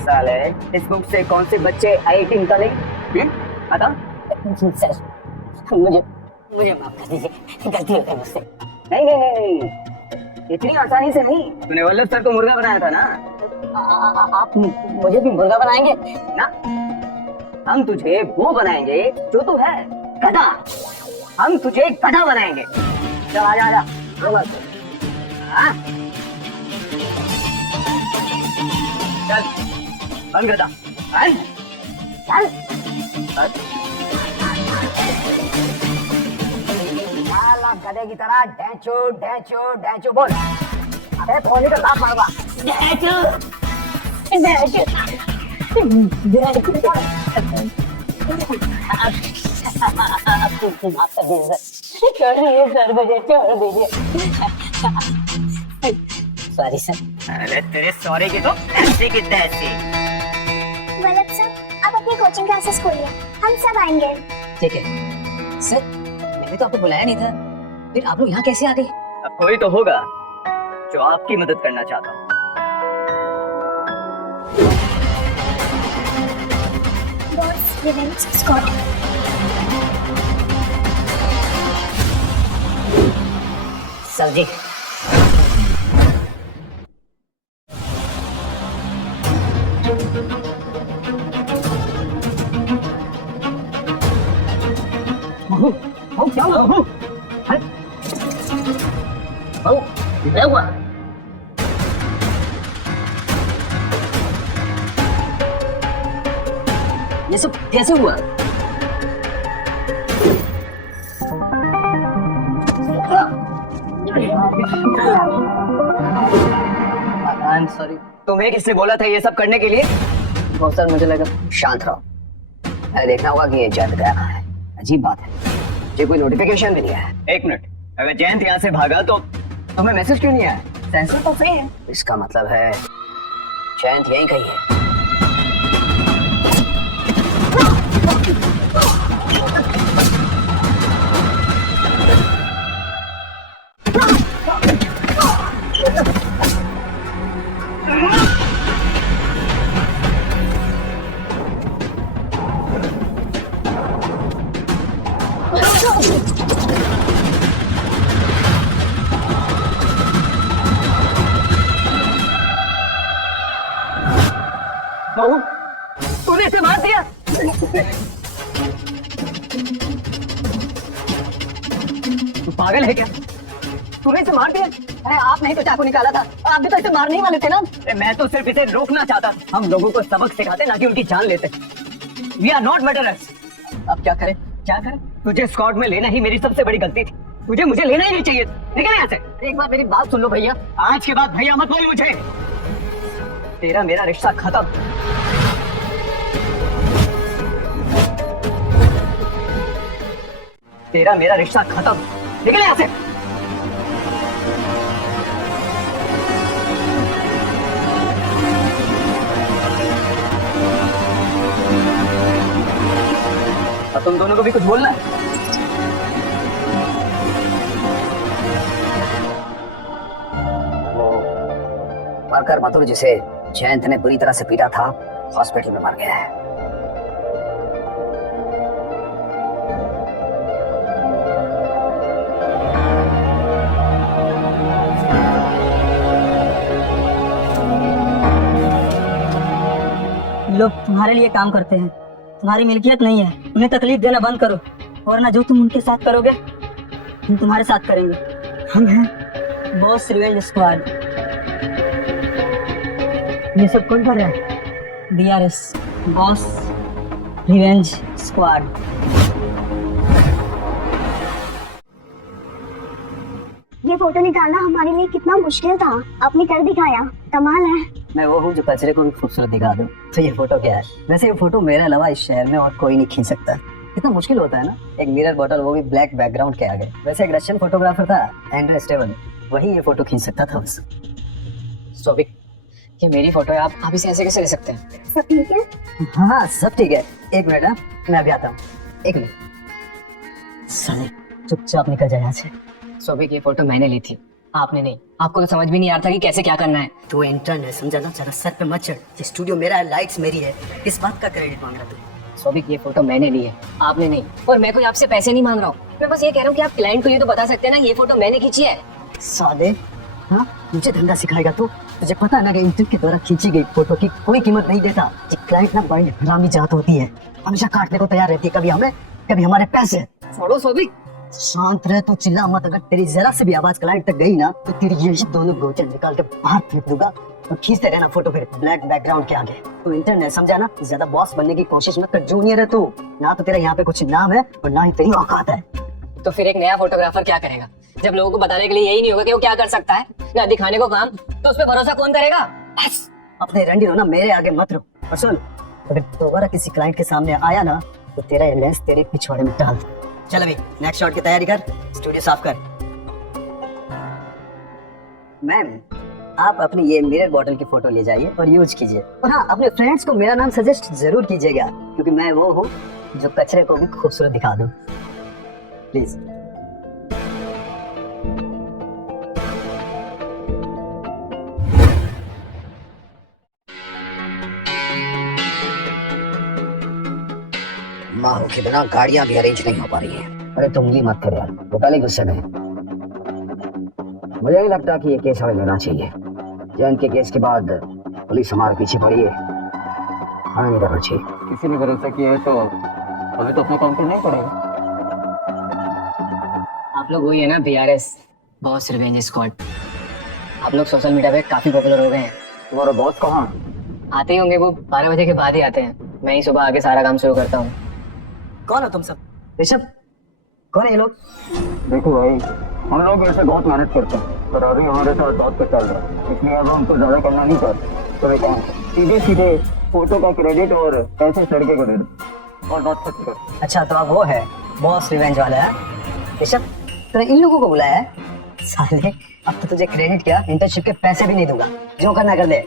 साले, इस बुक से कौन से बच्चे आईआईटी निकालेंगे? बता। सर मुझे माफ कर दीजिए, गलती हो गई मुझसे। नहीं नहीं नहीं, इतनी आसानी से नहीं। तूने वल्लभ सर को मुर्गा बनाया था ना? आप मुझे भी मुर्गा बनाएंगे ना, हम तुझे वो बनाएंगे जो तू है, गधा। हम तुझे गधा बनाएंगे। चल आजा आजा। हाँ? चल बन गधा, बन चल। गधे की तरह डैचो डैचो डैचो बोल। अबे फोन का बाप मारूंगा। Sorry sir. अरे तेरे सॉरी की तो ऐसी की तैसी। वल्लभ सर, आप अपनी कोचिंग क्लासेस खोलिए, हम सब आएंगे। ठीक है सर, मैंने तो आपको बुलाया नहीं था, फिर आप लोग यहाँ कैसे आ गए? अब कोई तो होगा जो आपकी मदद करना चाहता हूँ। God's revenge squad. सर जी क्या हुआ? क्या हुआ? ये सब कैसे हुआ? I am sorry. तुम्हें किसने बोला था ये सब करने के लिए? बहुत सर मुझे लगा। शांत रहो। मैंने देखना होगा कि ये जयंत गया कहाँ है। अजीब बात है, मुझे कोई नोटिफिकेशन भी नहीं आया। एक मिनट, अगर जयंत यहाँ से भागा तो तुम्हें मैसेज क्यों नहीं आया? सेंसर तो फ्री है। इसका मतलब है जयंत यहीं कहीं है। बहू, तूने इसे मार दिया? तू पागल है क्या? तूने इसे मार दिया? अरे आप नहीं तो चाकू निकाला था, आप भी तो इसे मारने ही वाले थे ना? अरे मैं तो सिर्फ इसे रोकना चाहता। हम लोगों को सबक सिखाते ना कि उनकी जान लेते। We are not murderers. अब क्या करें? क्या करें? तुझे स्क्वाड में लेना ही मेरी सबसे बड़ी गलती थी। तुझे मुझे लेना ही नहीं चाहिए। निकल यहाँ से। एक बार मेरी बात सुन लो भैया। आज के बाद भैया मत बोल मुझे। तेरा मेरा रिश्ता खत्म। तेरा मेरा रिश्ता खत्म। निकल यहाँ से। अब तुम दोनों को भी कुछ बोलना है? वर्कर मथुर जिसे जयंत ने बुरी तरह से पीटा था, हॉस्पिटल में मर गया है। लोग तुम्हारे लिए काम करते हैं, तुम्हारी मिल्कियत नहीं है। उन्हें तकलीफ देना बंद करो, वरना जो तुम उनके साथ करोगे हम तुम्हारे साथ करेंगे। हम हैं बॉस रिवेंज स्क्वाड। ये सब कौन कर रहा है? BRS, boss revenge squad. ये फोटो निकालना हमारे लिए कितना मुश्किल था, आपने कर दिखाया। कमाल है। मैं वो हूँ जो कचरे को भी खूबसूरत दिखा दूं। तो ये फोटो क्या है? वैसे ये फोटो मेरे अलावा इस शहर में और कोई नहीं खींच सकता। कितना मुश्किल होता है ना, एक मिरर बॉटल, वो भी ब्लैक बैकग्राउंड के आगे। वैसे एक रशियन फोटोग्राफर था एंड्रे स्टेवन, वही ये फोटो खींच सकता था बस। सोबिक, ये मेरी फोटो है, आप इसे ऐसे कैसे ले सकते हैं? सब ठीक है? हाँ सब ठीक है। एक मिनट ना, मैं अभी आता हूँ। एक मिनट। साले चुपचाप निकल जाए यहाँ से। सोबिक, ये फोटो मैंने ली थी, आपने नहीं। आपको तो समझ भी नहीं आ रहा था कि कैसे क्या करना है। तू इंटर्न है, समझा ना? जरा सर पे मत चढ़। ये स्टूडियो मेरा है, लाइट्स मेरी है। किस बात का क्रेडिट मांग रहा तू? सोबिक, ये फोटो मैंने ली है, आपने नहीं। और मैं कोई आपसे पैसे नहीं मांग रहा हूँ। मैं बस ये कह रहा हूँ कि आप क्लाइंट को ये तो बता सकते हैं ना, ये फोटो मैंने खींची है। साले, हाँ मुझे धंधा सिखाएगा तू? तुझे पता है ना कि इंटर्न के द्वारा खींची गई फोटो की कोई कीमत नहीं देता। ये क्लाइंट ना बड़ी हरामी जात होती है, हमेशा काटने को तैयार रहती है, कभी हमें कभी हमारे पैसे। छोड़ो सोबिक। शांत रह, तू चिल्ला मत। अगर तेरी जरा से भी आवाज क्लाइंट तक गई ना तो तेरी ये दोनों गोचे निकाल के बाहर फेंक दूंगा। और खींचते रहना फोटो फिर ब्लैक बैकग्राउंड के आगे। तू इंटर्न है, समझा ना? ज्यादा बॉस बनने की कोशिश मत कर, जूनियर है तू। ना तो तेरा यहाँ पे कुछ नाम है और ना ही तेरी औकात है। तो फिर एक नया फोटोग्राफर क्या करेगा जब लोगों को बताने के लिए यही नहीं होगा कि वो क्या कर सकता है, ना दिखाने को काम, तो उस पर भरोसा कौन करेगा? बस अपने रंडी हो ना, मेरे आगे मत रो। और सुन, अगर दोबारा किसी क्लाइंट के सामने आया ना तो तेरा ये लेंस तेरे पिछवाड़े में डाल। चल अभी नेक्स्ट शॉट की तैयारी कर, स्टूडियो साफ कर। मैम, आप अपनी ये मिरर बॉटल की फोटो ले जाइए और यूज कीजिए। और हाँ, अपने फ्रेंड्स को मेरा नाम सजेस्ट जरूर कीजिएगा, क्योंकि मैं वो हूँ जो कचरे को भी खूबसूरत दिखा दूं। प्लीज। माहू के बिना गाड़ियां भी अरेंज नहीं हो पा रही है। अरे तुम भी मत कर यार, वो पहले गुस्से में। मुझे नहीं लगता कि ये केस हमें लेना चाहिए। जयंत के केस के बाद पुलिस हमारे पीछे पड़ी है, हमें नहीं करना चाहिए। किसी ने भरोसा किया है तो हमें तो अपना काम करना ही पड़ेगा। आप लोग वही है ना, बीआरएस, बॉस रिवेंज स्क्वाड। आप लोग सोशल मीडिया पे काफी पॉपुलर हो गए हैं। तुम्हारा बॉस कहाँ? आते ही होंगे, वो 12 बजे के बाद ही आते हैं। मैं ही सुबह आके सारा काम शुरू करता हूँ। कौन हो तुम सब? ऋषभ, कौन है ये लोग? देखो भाई, हम लोग ऐसे बहुत मेहनत करते हैं, पर अभी हमारे साथ बहुत कुछ चल रहा है, इसलिए अब हमको ज्यादा करना नहीं चाहते। तो बेटा सीधे सीधे फोटो का क्रेडिट और पैसे लड़के को दे दो और बात खत्म करो। अच्छा, तो अब वो है बॉस रिवेंज वाला है। ऋषभ, तूने इन लोगों को बुलाया है? साले, अब तो तुझे क्रेडिट क्या, इंटर्नशिप के पैसे भी नहीं दूंगा। जो करना कर ले।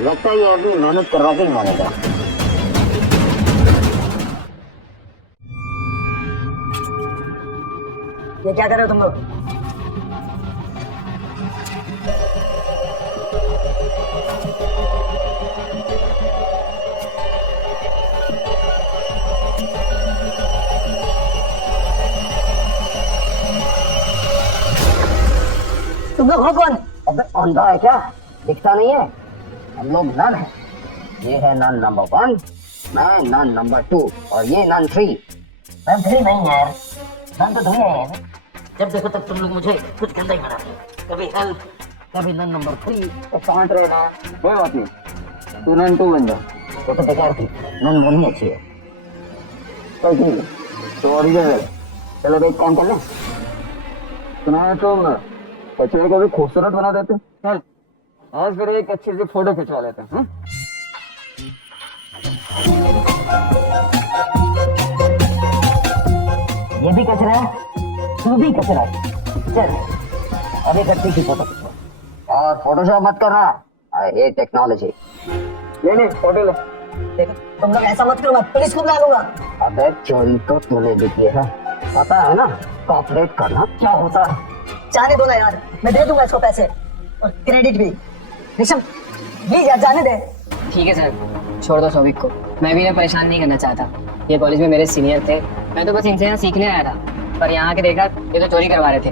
लगता है ये अभी मेहनत करवा के ही मानेगा। ये क्या कर रहे हो तुम लोग? तुम लोग हो कौन? अबे अंधा है क्या, दिखता नहीं है? हम लोग नन है। ये है नन नंबर 1, मैं नन नंबर 2 और ये नन 3। नन 3 नहीं यार, नन तो तुम है। जब देखो तब तुम लोग मुझे कुछ गंदा ही बनाते हो। कभी हेल्प, कभी नन नंबर 3। तो शांत रहना, कोई बात नहीं, तू नन 2 बन जा। वो तो बेकार थी, नन 1 ही अच्छी है। तो ठीक है, तो ओरिजिनल चलो भाई काम कर ले। तुम्हारे तुम कचरे को भी खूबसूरत बना देते। चल आज फिर एक अच्छी सी फोटो खिंचवा लेते हैं। ये भी कचरा है, तू भी कचरा है। चल अभी करती की फोटो खिंचवा। और फोटोशॉप मत करना, आई हेट टेक्नोलॉजी। ले फोटो ले। देखो तुम लोग ऐसा मत करो, मैं पुलिस को बुला लूंगा। अबे चोरी तो तूने भी की है, पता है ना कॉपरेट करना क्या होता है। जाने दो ना यार, मैं दे दूंगा इसको पैसे और क्रेडिट भी। ऋषभ प्लीज यार जाने दे। ठीक है सर, छोड़ दो सौविक को, मैं भी इन्हें परेशान नहीं करना चाहता। ये कॉलेज में मेरे सीनियर थे, मैं तो बस इनसे यहाँ सीखने आया था, पर यहाँ आके देखा ये तो चोरी करवा रहे थे।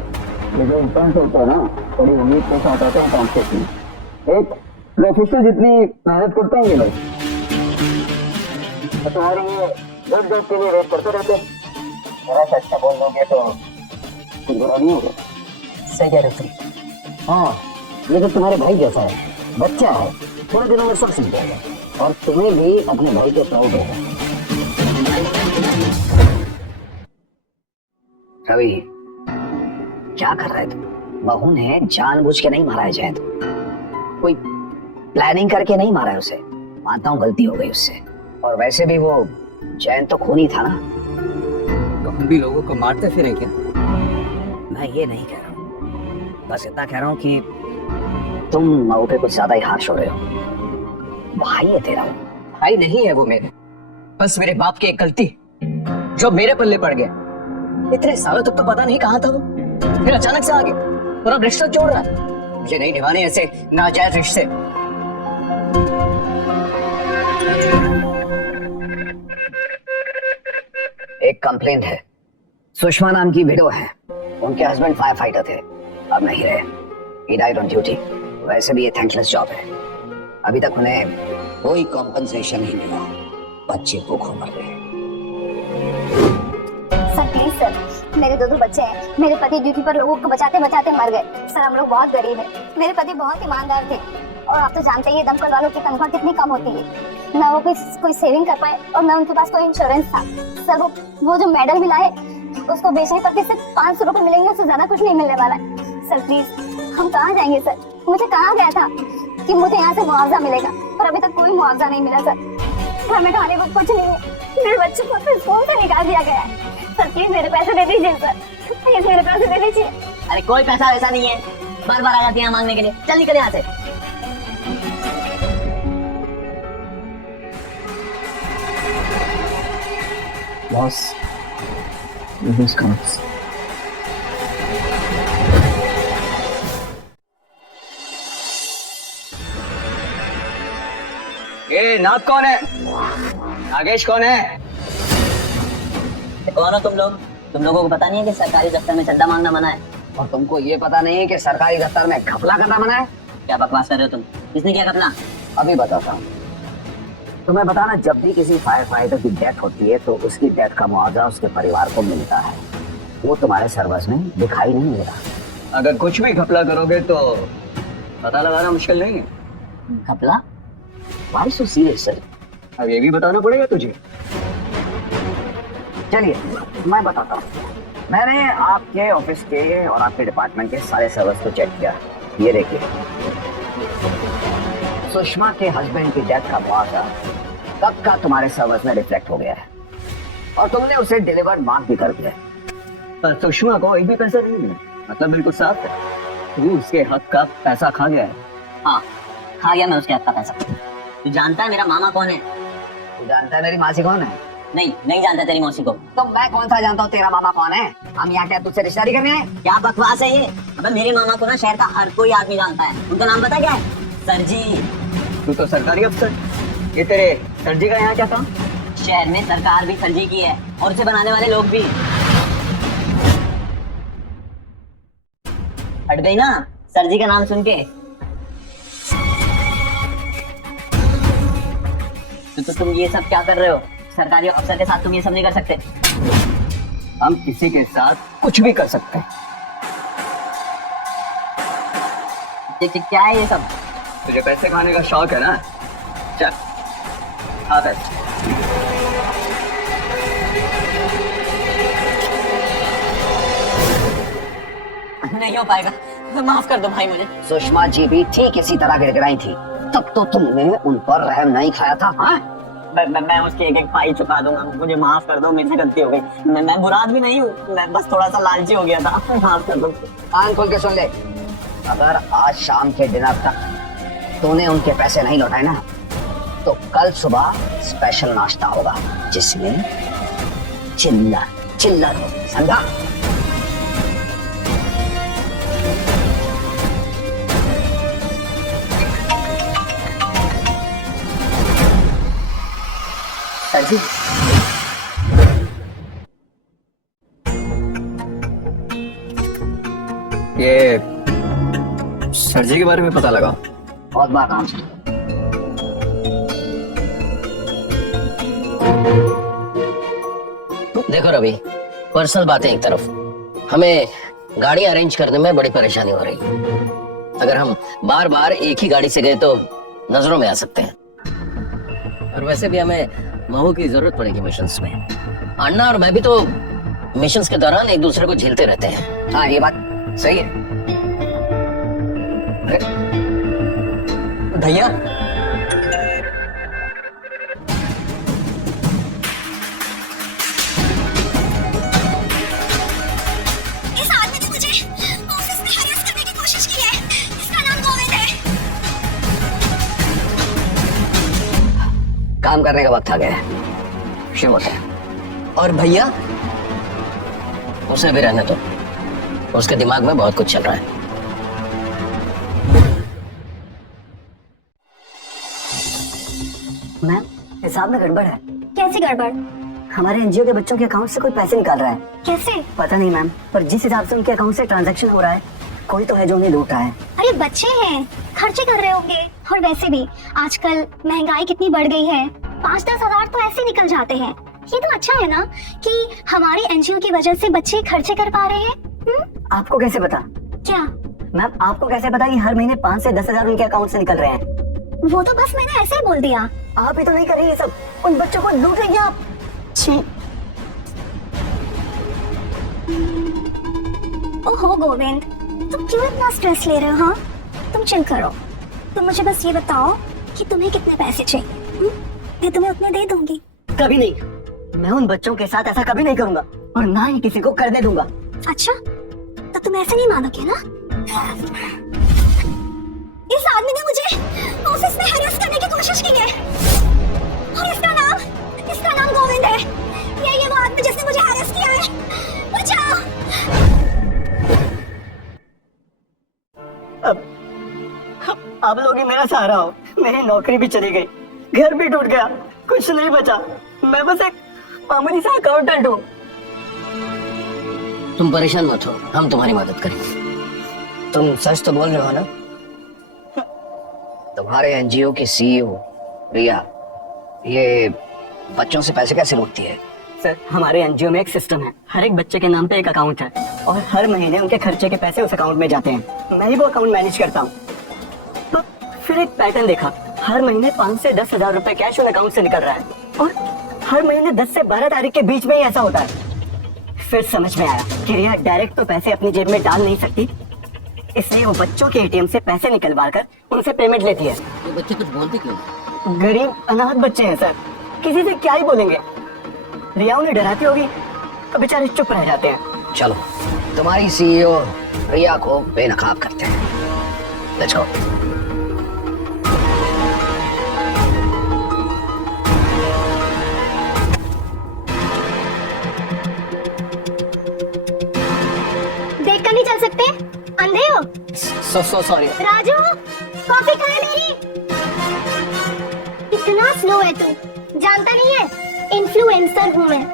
ये जो इंसान होता है ना, बड़ी उम्मीद के साथ आते हैं काम करते हैं। एक प्रोफेसर जितनी मेहनत करते हैं ये लोग, तो तुम्हारे ये एक जॉब के लिए वेट करते रहते हैं। थोड़ा सा अच्छा बोल दोगे तो कुछ बुरा नहीं होगा। सही कह रहे हो तुम। हाँ, ये तो तुम्हारे भाई जैसा है, बच्चा है, थोड़े दिनों में सब सीख जाएगा और तुम्हें भी अपने भाई के प्राउड होगा। रवि, क्या कर रहे तुम? बहू ने जानबूझ के नहीं मारा है जैद, कोई प्लानिंग करके नहीं मारा है उसे। मानता हूँ गलती हो गई उससे, और वैसे भी वो जैन तो खूनी था ना। तो हम भी लोगों को मारते फिरें क्या? मैं ये नहीं कह रहा हूँ, बस इतना कह रहा हूँ कि तुम मऊ पे कुछ ज्यादा ही हार्श हो रहे हो। भाई है तेरा वो। भाई नहीं है वो मेरे, बस मेरे बाप की एक गलती जो मेरे पल्ले पड़ गया। इतने सालों तक तो पता नहीं कहाँ था वो, फिर अचानक से आ गया और अब रिश्ता जोड़ रहा है। मुझे नहीं निभाने ऐसे नाजायज रिश्ते। एक कंप्लेंट है, सुषमा नाम की विडो है, उनके हस्बैंड फायर फाइटर थे, अब नहीं रहे, ही डाइड ऑन ड्यूटी। वैसे भी ये थैंकलेस जॉब है, अभी तक उन्हें कोई कॉम्पनसेशन नहीं मिला, बच्चे भूखों मर गए। सर प्लीज सर, मेरे दो बच्चे हैं, मेरे पति ड्यूटी पर लोगों को बचाते बचाते मर गए। सर हम लोग बहुत गरीब हैं, मेरे पति बहुत ईमानदार थे, और आप तो जानते ही हैं दमकल वालों की तनख्वाह कितनी कम होती है, ना वो कोई सेविंग कर पाए और ना उनके पास कोई इंश्योरेंस था। सर वो जो मेडल मिला है उसको बेचने पर सिर्फ 500 रुपए मिलेंगे, उससे ज्यादा कुछ नहीं मिलने वाला है। सर प्लीज, हम कहाँ जाएंगे सर? मुझे कहा गया था कि मुझे यहाँ से मुआवजा मिलेगा, पर अभी तक कोई मुआवजा नहीं मिला सर। घर में खाने को कुछ नहीं है, मेरे बच्चे को तो स्कूल से निकाल दिया गया है। सर प्लीज मेरे पैसे दे दीजिए सर, प्लीज मेरे पैसे दे दीजिए। अरे कोई पैसा वैसा नहीं है, बार बार आ जाती है मांगने के लिए। चल निकल यहाँ से। Boss, this counts. ये नाथ कौन है? नागेश कौन है? कौन हो तुम लोग? तुम लोगों को पता नहीं है कि सरकारी दफ्तर में चंदा मांगना मना है? और तुमको ये पता नहीं है कि सरकारी दफ्तर में घपला करना मना है? क्या बकवास कर रहे हो तुम? किसने किया घपला? अभी बताता हूँ तुम्हें। बताना, जब भी किसी फायर फाइटर की डेथ होती है तो उसकी डेथ का मुआवजा उसके परिवार को मिलता है, वो तुम्हारे सर्विस में दिखाई नहीं दे रहा। अगर कुछ भी घपला करोगे तो पता लगाना मुश्किल नहीं है। घपला? Why so serious, sir? अब ये भी बताना पड़ेगा तुझे। चलिए मैं बताता हूँ। मैंने आपके ऑफिस के और आपके डिपार्टमेंट के सारे सर्वर्स को चेक किया। ये देखिए, सुषमा के हस्बैंड की डेथ का मुआवजा कब का तुम्हारे सर्वर्स में रिफ्लेक्ट हो गया है और तुमने उसे डिलीवर्ड मार्क भी कर दिया। पर सुषमा को एक भी पैसा नहीं मिला, मतलब बिल्कुल साफ है, तू उसके हक का पैसा खा गया है। हाँ, खा गया मैं उसके हक का पैसा। तू जानता है मेरा मामा कौन है? तू जानता है मेरी मासी कौन है? नहीं जानता तेरी मौसी को। तो मैं कौन सा जानता हूँ तेरा मामा कौन है? हम यहाँ क्या तुझसे रिश्तेदारी करने हैं? क्या बकवास है ये? अबे मेरे मामा को ना शहर का हर कोई आदमी जानता है। उनका नाम पता क्या है? सर जी। तू तो सरकारी अफसर, ये तेरे सर जी का यहाँ क्या काम? शहर में सरकार भी सर जी की है और उसे बनाने वाले लोग भी। हट गई ना सर जी का नाम सुन के? तो तुम ये सब क्या कर रहे हो? सरकारी अफसर के साथ तुम ये सब नहीं कर सकते। हम किसी के साथ कुछ भी कर सकते हैं। क्या है ये सब? तुझे पैसे खाने का शौक है ना? चल आ पैसे। नहीं हो पाएगा, माफ कर दो भाई मुझे। सुषमा जी भी ठीक इसी तरह गिड़गिड़ाई थी, तब तो तुमने उन पर रहम नहीं खाया था। हाँ? मैं उसके एक पाई चुका दूंगा, मुझे माफ कर दो, मेरे से गलती हो गई। मैं बुरा आदमी नहीं हूँ, मैं बस थोड़ा सा लालची हो गया था, माफ कर दो। कान खोल के सुन ले, अगर आज शाम के डिनर तक तूने उनके पैसे नहीं लौटाए ना, तो कल सुबह स्पेशल नाश्ता होगा जिसमें चिल्लर चिल्लर हो, समझा? सर जी, ये सर जी के बारे में पता लगा? बहुत बार नाम सुना। देखो रवि, पर्सनल बातें एक तरफ, हमें गाड़ी अरेंज करने में बड़ी परेशानी हो रही है। अगर हम बार बार एक ही गाड़ी से गए तो नजरों में आ सकते हैं, और वैसे भी हमें महू की जरूरत पड़ेगी मिशंस में। अन्ना और मैं भी तो मिशंस के दौरान एक दूसरे को झेलते रहते हैं। हाँ, ये बात सही है। भैया, इस आदमी ने मुझे ऑफिस में हरास करने की कोशिश की है। इसका नाम गोविंद है। काम करने का वक्त आ गया है, शिवमत है। और भैया उसे भी रहने दो, उसके दिमाग में बहुत कुछ चल रहा है। मैम, हिसाब में गड़बड़ है। कैसे गड़बड़? हमारे एनजीओ के बच्चों के अकाउंट से कोई पैसे निकाल रहा है। कैसे? पता नहीं मैम, पर जिस हिसाब से उनके अकाउंट से ट्रांजैक्शन हो रहा है, कोई तो है जो उन्हें लूट रहा है। अरे बच्चे हैं, खर्चे कर रहे होंगे। और वैसे भी आजकल महंगाई कितनी बढ़ गई है, 5-10 हजार तो ऐसे निकल जाते हैं। ये तो अच्छा है ना कि हमारे एनजीओ की वजह से बच्चे खर्चे कर पा रहे हैं। आपको कैसे पता? क्या? मैम, आपको कैसे पता कि हर महीने 5 से 10 हजार उनके अकाउंट से निकल रहे हैं? वो तो बस मैंने ऐसे ही बोल दिया। आप ही तो नहीं कर रही ये सब, उन बच्चों को लूट रही हैं आप। छी। ओहो गोविंद, तुम क्यों इतना स्ट्रेस ले रहे हो? हाँ, तुम चिल करो। तुम मुझे बस ये बताओ कि तुम्हें कितने पैसे चाहिए। मैं तुम्हें उतने दे दूंगी। कभी नहीं, मैं उन बच्चों के साथ ऐसा कभी नहीं करूंगा, और ना ही किसी को करने दूंगा। अच्छा, तो तुम ऐसे नहीं मानोगे ना? इस आदमी ने मुझे ऑफिस में हरास करने की कोशिश की है, और इसका नाम गोविंद है। ये वो आदमी जिसने मुझे हरास किया है। बचाओ। अब आप लोग ही मेरा सहारा हो। मेरी नौकरी भी चली गई, घर भी टूट गया, कुछ नहीं बचा। मैं बस एक मामूली सा अकाउंटेंट हूँ। तुम परेशान मत हो, हम तुम्हारी मदद करेंगे। तुम सच तो बोल रहे हो ना? तुम्हारे एनजीओ की सीईओ रिया ये बच्चों से पैसे कैसे लूटती है? सर हमारे एनजीओ में एक सिस्टम है, हर एक बच्चे के नाम पे एक अकाउंट है और हर महीने उनके खर्चे के पैसे उस अकाउंट में जाते हैं। मैं ही वो अकाउंट मैनेज करता हूँ। तो फिर एक पैटर्न देखा, हर महीने 5 से 10 हजार रुपए कैश उन अकाउंट से निकल रहा है और हर महीने 10 से 12 तारीख के बीच में ही ऐसा होता है। फिर समझ में आया कि रिया डायरेक्ट तो पैसे अपनी जेब में डाल नहीं सकती, इसलिए वो बच्चों के एटीएम से पैसे निकलवा कर उनसे पेमेंट लेती है। ये बच्चे कुछ बोलते क्यों? गरीब अनाथ बच्चे हैं सर, किसी से क्या ही बोलेंगे। रिया उन्हें डराती होगी तो बेचारे चुप रह जाते हैं। चलो तुम्हारी सीईओ रिया को बेनकाब करते हैं। Let's go. देखकर नहीं चल सकते, अंधे हो? So sorry. राजू, कॉफी कहाँ है मेरी? इतना स्लो है तू, जानता नहीं है इन्फ्लुएंसर हूँ मैं।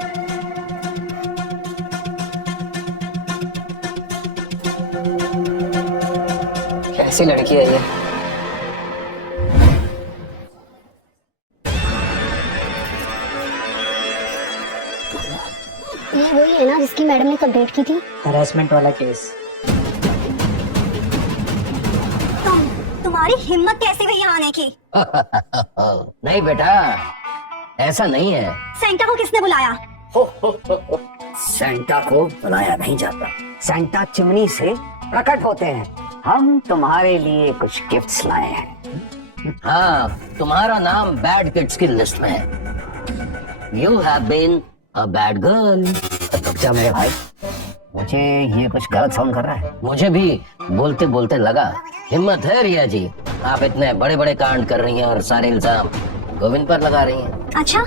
कैसी लड़की है ये? ये वही है ना जिसकी मैडम ने कंप्लेंट की थी? हरासमेंट वाला केस। तुम्हारी हिम्मत कैसे हुई यहाँ आने की? नहीं बेटा, ऐसा नहीं है। सेंटा को किसने बुलाया? सेंटा को बुलाया नहीं जाता, सेंटा चिमनी से प्रकट होते हैं। हम तुम्हारे लिए कुछ गिफ्ट्स लाए हैं। हाँ, तुम्हारा नाम बैड किड्स की लिस्ट में है। You have been a bad girl. रुक जा मेरे भाई, मुझे ये कुछ गलत साउंड कर रहा है। मुझे भी बोलते बोलते लगा। हिम्मत है रिया जी, आप इतने बड़े बड़े कांड कर रही हैं और सारे इल्जाम गोविंद पर लगा रही हैं। अच्छा,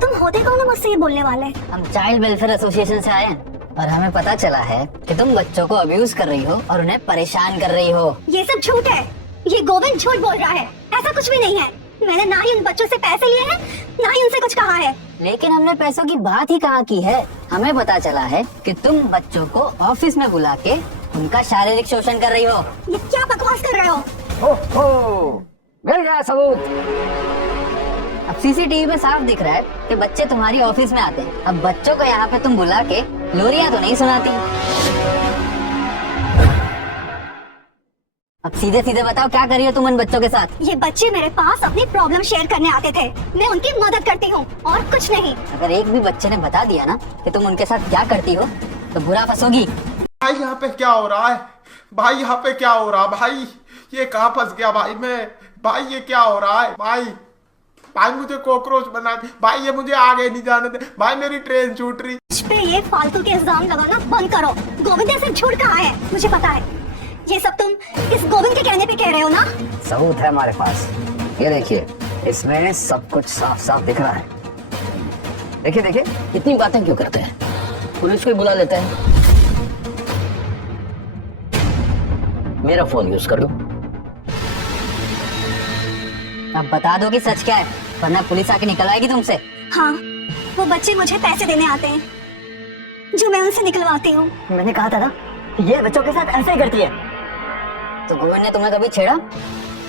तुम होते कौन हो मुझसे ये बोलने वाले? हम चाइल्ड वेलफेयर एसोसिएशन से आए हैं और हमें पता चला है कि तुम बच्चों को अब्यूज कर रही हो और उन्हें परेशान कर रही हो। ये सब झूठ है, ये गोविंद झूठ बोल रहा है। ऐसा कुछ भी नहीं है। मैंने ना ही उन बच्चों से पैसे लिए हैं, ना ही उनसे कुछ कहा है। लेकिन हमने पैसों की बात ही कहाँ की है। हमें पता चला है कि तुम बच्चों को ऑफिस में बुला के उनका शारीरिक शोषण कर रही हो। ये क्या बकवास कर रहे हो? ओहो, मिल गया सबूत। अब सीसीटीवी में साफ दिख रहा है कि बच्चे तुम्हारी ऑफिस में आते हैं। अब बच्चों को यहाँ पे तुम बुला के लोरियां तो नहीं सुनाती। अब सीधे सीधे बताओ क्या करी हो तुम उन बच्चों के साथ? ये बच्चे मेरे पास अपनी प्रॉब्लम शेयर करने आते थे, मैं उनकी मदद करती हूँ और कुछ नहीं। अगर एक भी बच्चे ने बता दिया ना कि तुम उनके साथ क्या करती हो तो बुरा फंसोगी। भाई यहाँ पे क्या हो रहा है? भाई यहाँ पे क्या हो रहा है? भाई ये कहाँ फंस गया भाई मैं? भाई ये क्या हो रहा है? भाई मुझे कॉकरोच बना दे भाई, ये मुझे आगे नहीं जाने दे भाई, मेरी ट्रेन छूट रही। इस पे ये फालतू के इल्जाम लगाना बंद करो। गोविंद ऐसे झूठ कहा है, मुझे पता है। ये सब तुम इस गोविंद के कहने पे कह रहे हो ना? सबूत है हमारे पास, ये देखिए, इसमें सब कुछ साफ साफ दिख रहा है। देखिए देखिए, इतनी बातें क्यों करते हैं? पुलिस को ही बुला लेते हैं। मेरा फोन यूज कर लो। अब बता दो कि सच क्या है, वरना पुलिस आके निकलवाएगी तुमसे। हाँ, वो बच्चे मुझे पैसे देने आते हैं जो मैं उनसे निकलवाती हूँ। मैंने कहा था ना, ये बच्चों के साथ ऐसे ही करती है। तो गोविंद ने तुम्हें कभी छेड़ा,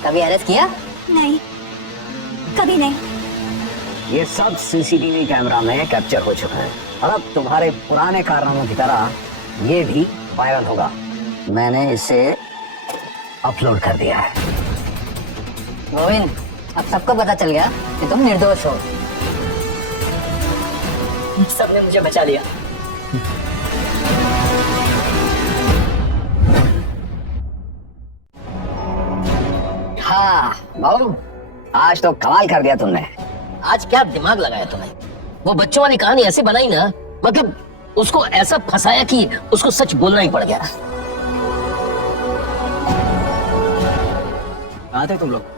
कभी अरेस्ट किया? नहीं, कभी नहीं। ये सब सीसीटीवी कैमरा में कैप्चर हो चुका है और अब तुम्हारे पुराने कारनामों की तरह ये भी वायरल होगा। मैंने इसे अपलोड कर दिया है। गोविंद, अब सबको पता चल गया कि तुम निर्दोष हो। सबने मुझे बचा लिया। हाँ बाबू, आज तो कमाल कर दिया तुमने। आज क्या दिमाग लगाया तुमने? वो बच्चों वाली कहानी ऐसे बनाई ना, मतलब उसको ऐसा फंसाया कि उसको सच बोलना ही पड़ गया। कहाँ थे तुम लोग?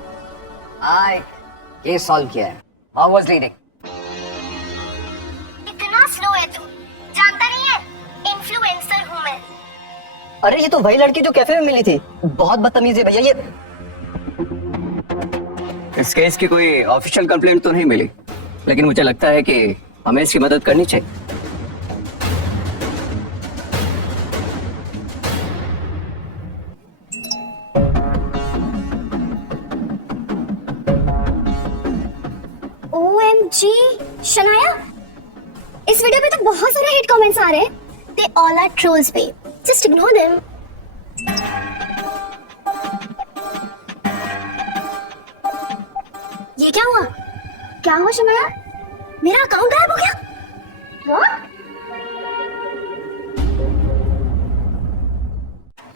केस सॉल्व किया है। How was reading? इतना स्लो है तू, जानता नहीं है इन्फ्लुएंसर हूँ मैं। अरे ये तो वही लड़की जो कैफे में मिली थी। बहुत बदतमीज है भैया ये। इस केस की कोई ऑफिशियल कंप्लेंट तो नहीं मिली, लेकिन मुझे लगता है कि हमें इसकी मदद करनी चाहिए। OMG, शनाया, इस वीडियो पे तो बहुत सारे हेट कमेंट्स आ रहे हैं। दे ऑल आर ट्रोल्स पे, जस्ट इग्नोर देम। ये क्या हुआ? क्या हुआ शमाया? मेरा अकाउंट गायब हो गया? What?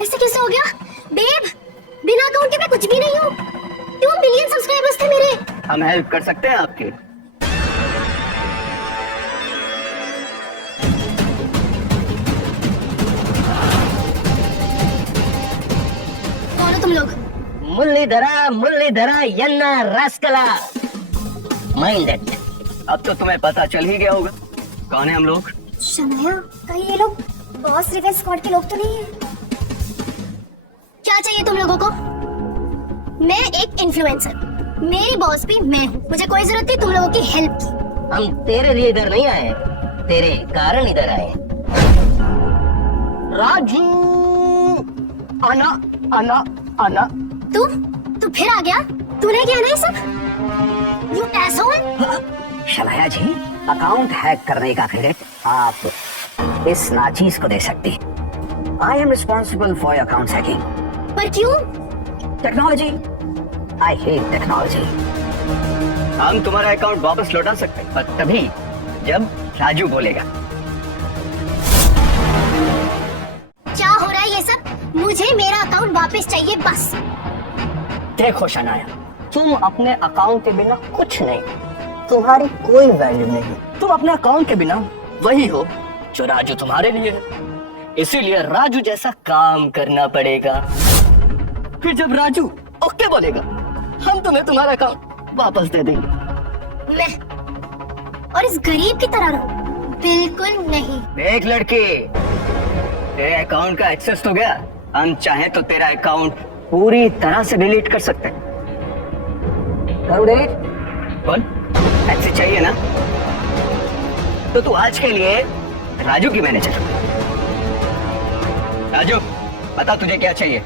ऐसे कैसे हो गया? बेब, बिना अकाउंट के मैं कुछ भी नहीं हूँ। 2 मिलियन सब्सक्राइबर्स थे मेरे। हम हेल्प कर सकते हैं आपकी। कौन हो तुम लोग? मुरलीधरा यन्ना रास्कला माइंड इट। अब तो तुम्हें पता चल ही गया होगा कौन है हम लोग। शनाया, कहीं ये लोग बॉस रिवेंज स्क्वाड के लोग तो नहीं है? क्या चाहिए तुम लोगों को? मैं एक इन्फ्लुएंसर, मेरी बॉस भी मैं हूँ। मुझे कोई जरूरत नहीं तुम लोगों की हेल्प की। हम तेरे लिए इधर नहीं आए, तेरे कारण इधर आए। राजू आना आना आना। तू फिर आ गया? तूने किया ना ये सब? You asshole. Shanaya ji, account hack करने का क्रेडिट आप इस नाचीज को दे सकती हैं। I am responsible for account hacking. पर क्यों? Technology, I hate technology. हम तुम्हारा अकाउंट वापस लौटा सकते हैं, पर तभी जब राजू बोलेगा। क्या हो रहा है ये सब? मुझे मेरा अकाउंट वापस चाहिए बस। देखो शनाया, तुम अपने अकाउंट के बिना कुछ नहीं, तुम्हारी कोई वैल्यू नहीं। तुम अपने अकाउंट के बिना वही हो जो राजू तुम्हारे लिए है। इसीलिए राजू जैसा काम करना पड़ेगा। फिर जब राजू ओके बोलेगा, हम तुम्हें तुम्हारा अकाउंट वापस दे देंगे। मैं और इस गरीब की तरह रहूं? बिल्कुल नहीं। देख लड़की, तेरे अकाउंट का एक्सेस तो गया। हम चाहे तो तेरा अकाउंट पूरी तरह से डिलीट कर सकते हैं। करो डिलीट। बोल, ऐसे चाहिए ना? तो तू आज के लिए राजू की मैनेजर। राजू, बता तुझे क्या चाहिए?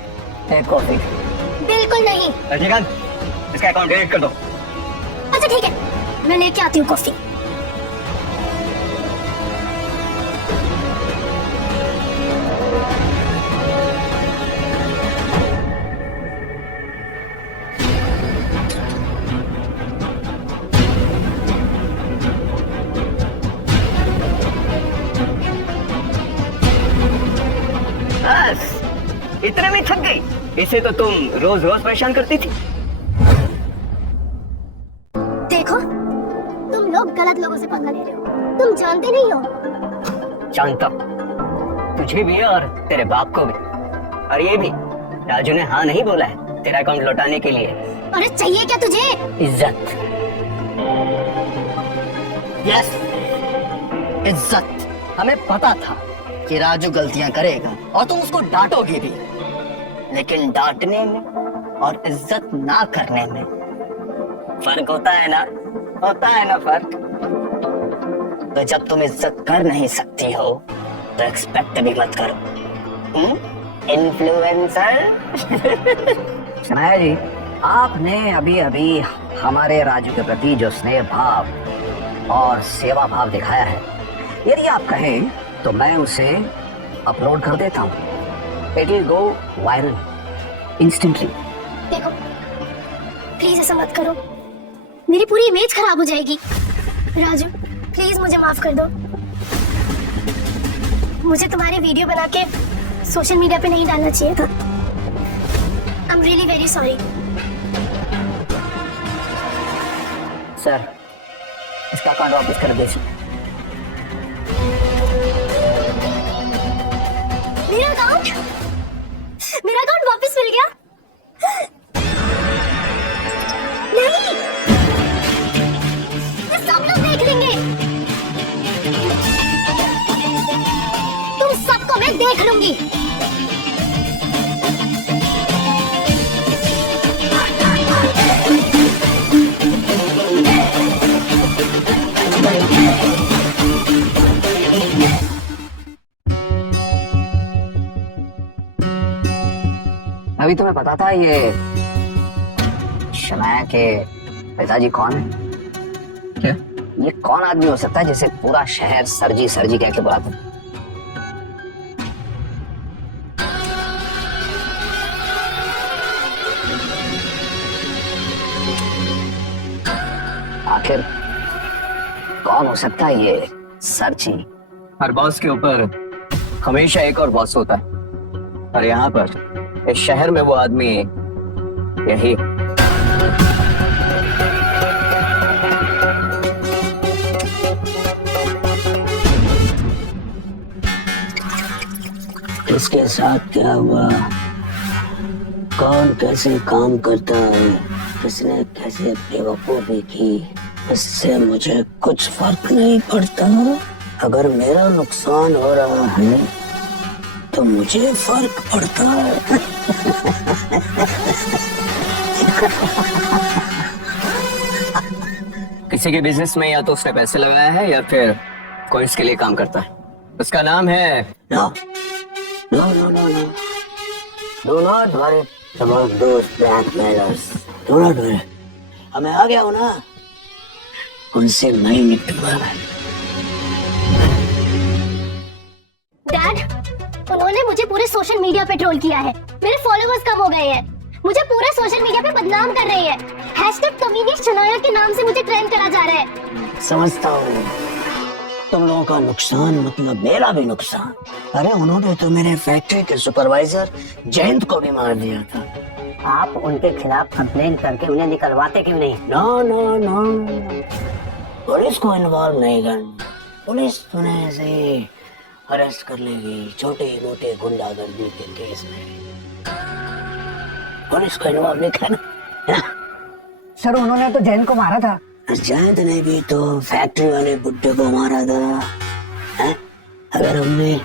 एक कॉफी। बिल्कुल नहीं। रजनीकांत, इसका अकाउंट डिलीट कर दो। अच्छा ठीक है, मैं लेके आती हूँ कॉफी। बस इतने में थक गई? इसे तो तुम रोज रोज परेशान करती थी। देखो, तुम लोग गलत लोगों से पंगा ले रहे हो। तुम जानते नहीं हो। जानता हूं, तुझे भी और तेरे बाप को भी। और ये भी, राजू ने हाँ नहीं बोला है तेरा अकाउंट लौटाने के लिए। अरे चाहिए क्या तुझे? इज्जत। यस, इज्जत। हमें पता था कि राजू गलतियां करेगा और तुम उसको डांटोगे भी, लेकिन डांटने में और इज्जत ना करने में फर्क होता है ना? होता है ना फर्क? तो जब तुम इज्जत कर नहीं सकती हो तो एक्सपेक्ट भी मत करो। इन्फ्लुएंसर। शनाया जी, आपने अभी अभी हमारे राजू के प्रति जो स्नेह भाव और सेवा भाव दिखाया है, यदि आप कहें तो मैं उसे अपलोड कर देता हूँ। It will go viral instantly. देखो, प्लीज ऐसा मत करो, मेरी पूरी इमेज खराब हो जाएगी। राजू, प्लीज मुझे माफ कर दो। मुझे तुम्हारी वीडियो बना के सोशल मीडिया पे नहीं डालना चाहिए था। I am really very sorry. Sir, इसका अकाउंट वापस कर दीजिए। मेरा अकाउंट वापस मिल गया? नहीं, ये सब लोग देख लेंगे। तुम सबको मैं देख लूंगी। अभी तुम्हें पता था ये शनाया के पिताजी कौन है? क्या? ये कौन आदमी हो सकता है जिसे पूरा शहर सरजी सरजी कह के बुलाता है? आखिर कौन हो सकता है ये सरजी? हर बॉस के ऊपर हमेशा एक और बॉस होता है, और यहाँ पर इस शहर में वो आदमी यही। इसके साथ क्या हुआ? कौन कैसे काम करता है, किसने कैसे बेवकूफी की, इससे मुझे कुछ फर्क नहीं पड़ता। अगर मेरा नुकसान हो रहा है तो मुझे फर्क पड़ता है। किसी के बिजनेस में या तो उसने पैसे लगाया है या फिर कोई इसके लिए काम करता है। उसका नाम है no no no no no, do not worry about those blackmailers, do not worry. मैं आ गया हूँ ना, उनसे मैं निपटूंगा। डैड, उन्होंने मुझे पूरे सोशल मीडिया पे ट्रोल किया है। मेरे फॉलोअर्स कम हो गए हैं, मुझे पूरे सोशल मीडिया पे बदनाम कर रही है। #कमीनी शनाया के नाम से मुझे ट्रेंड करा जा रहा है। समझता हूँ, तुम लोगों का नुकसान मतलब मेरा भी नुकसान। अरे उन्होंने तो मेरे फैक्ट्री के सुपरवाइजर जयंत को भी मार दिया था। आप उनके खिलाफ कंप्लेन करके उन्हें निकलवाते क्यों नहीं? नो नो नो, पुलिस को इन्वॉल्व नहीं करना। पुलिस उन्हें ऐसे ही अरेस्ट कर लेगी छोटे मोटे गुंडागर्दी के केस में। पुलिस को इन्वॉल्व नहीं करना। सर उन्होंने तो जैन को मारा था। जयंत ने भी तो फैक्ट्री वाले बुड्ढे को मारा था। हैं? अगर हमने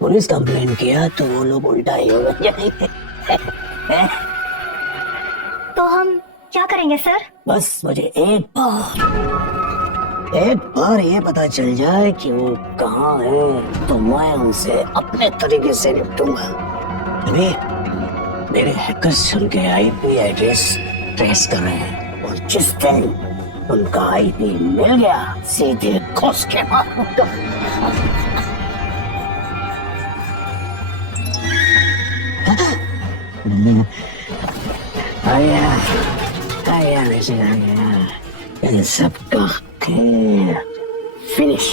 पुलिस कंप्लेन किया तो वो लोग उल्टा ही हो जाएंगे। तो हम क्या करेंगे सर? बस मुझे एक बार ये पता चल जाए कि वो कहाँ है तो मैं उनसे अपने तरीके से निपटूंगा। अभी मेरे हैकर्स उनके आईपी एड्रेस ट्रेस कर रहे हैं, और जिस दिन उनका आईपी मिल गया सीधे घुस के मारूंगा। आया नजर आ गया इन सबका खेल फिनिश।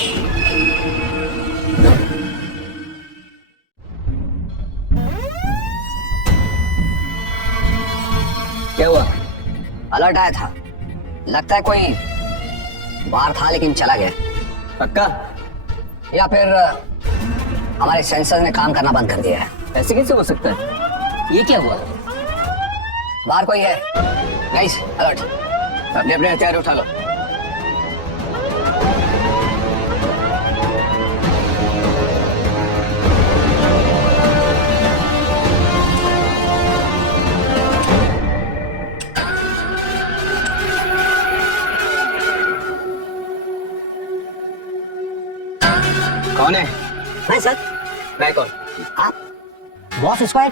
क्या हुआ? अलर्ट आया था, लगता है कोई बाहर था लेकिन चला गया। पक्का? या फिर हमारे सेंसर ने काम करना बंद कर दिया है। ऐसे कैसे हो सकता है? ये क्या हुआ? बाहर कोई है? गाइस अलर्ट, अपने अपने हथियार उठा लो। कौन है? मैं सर। मैं कौन? आप बॉस स्क्वाड?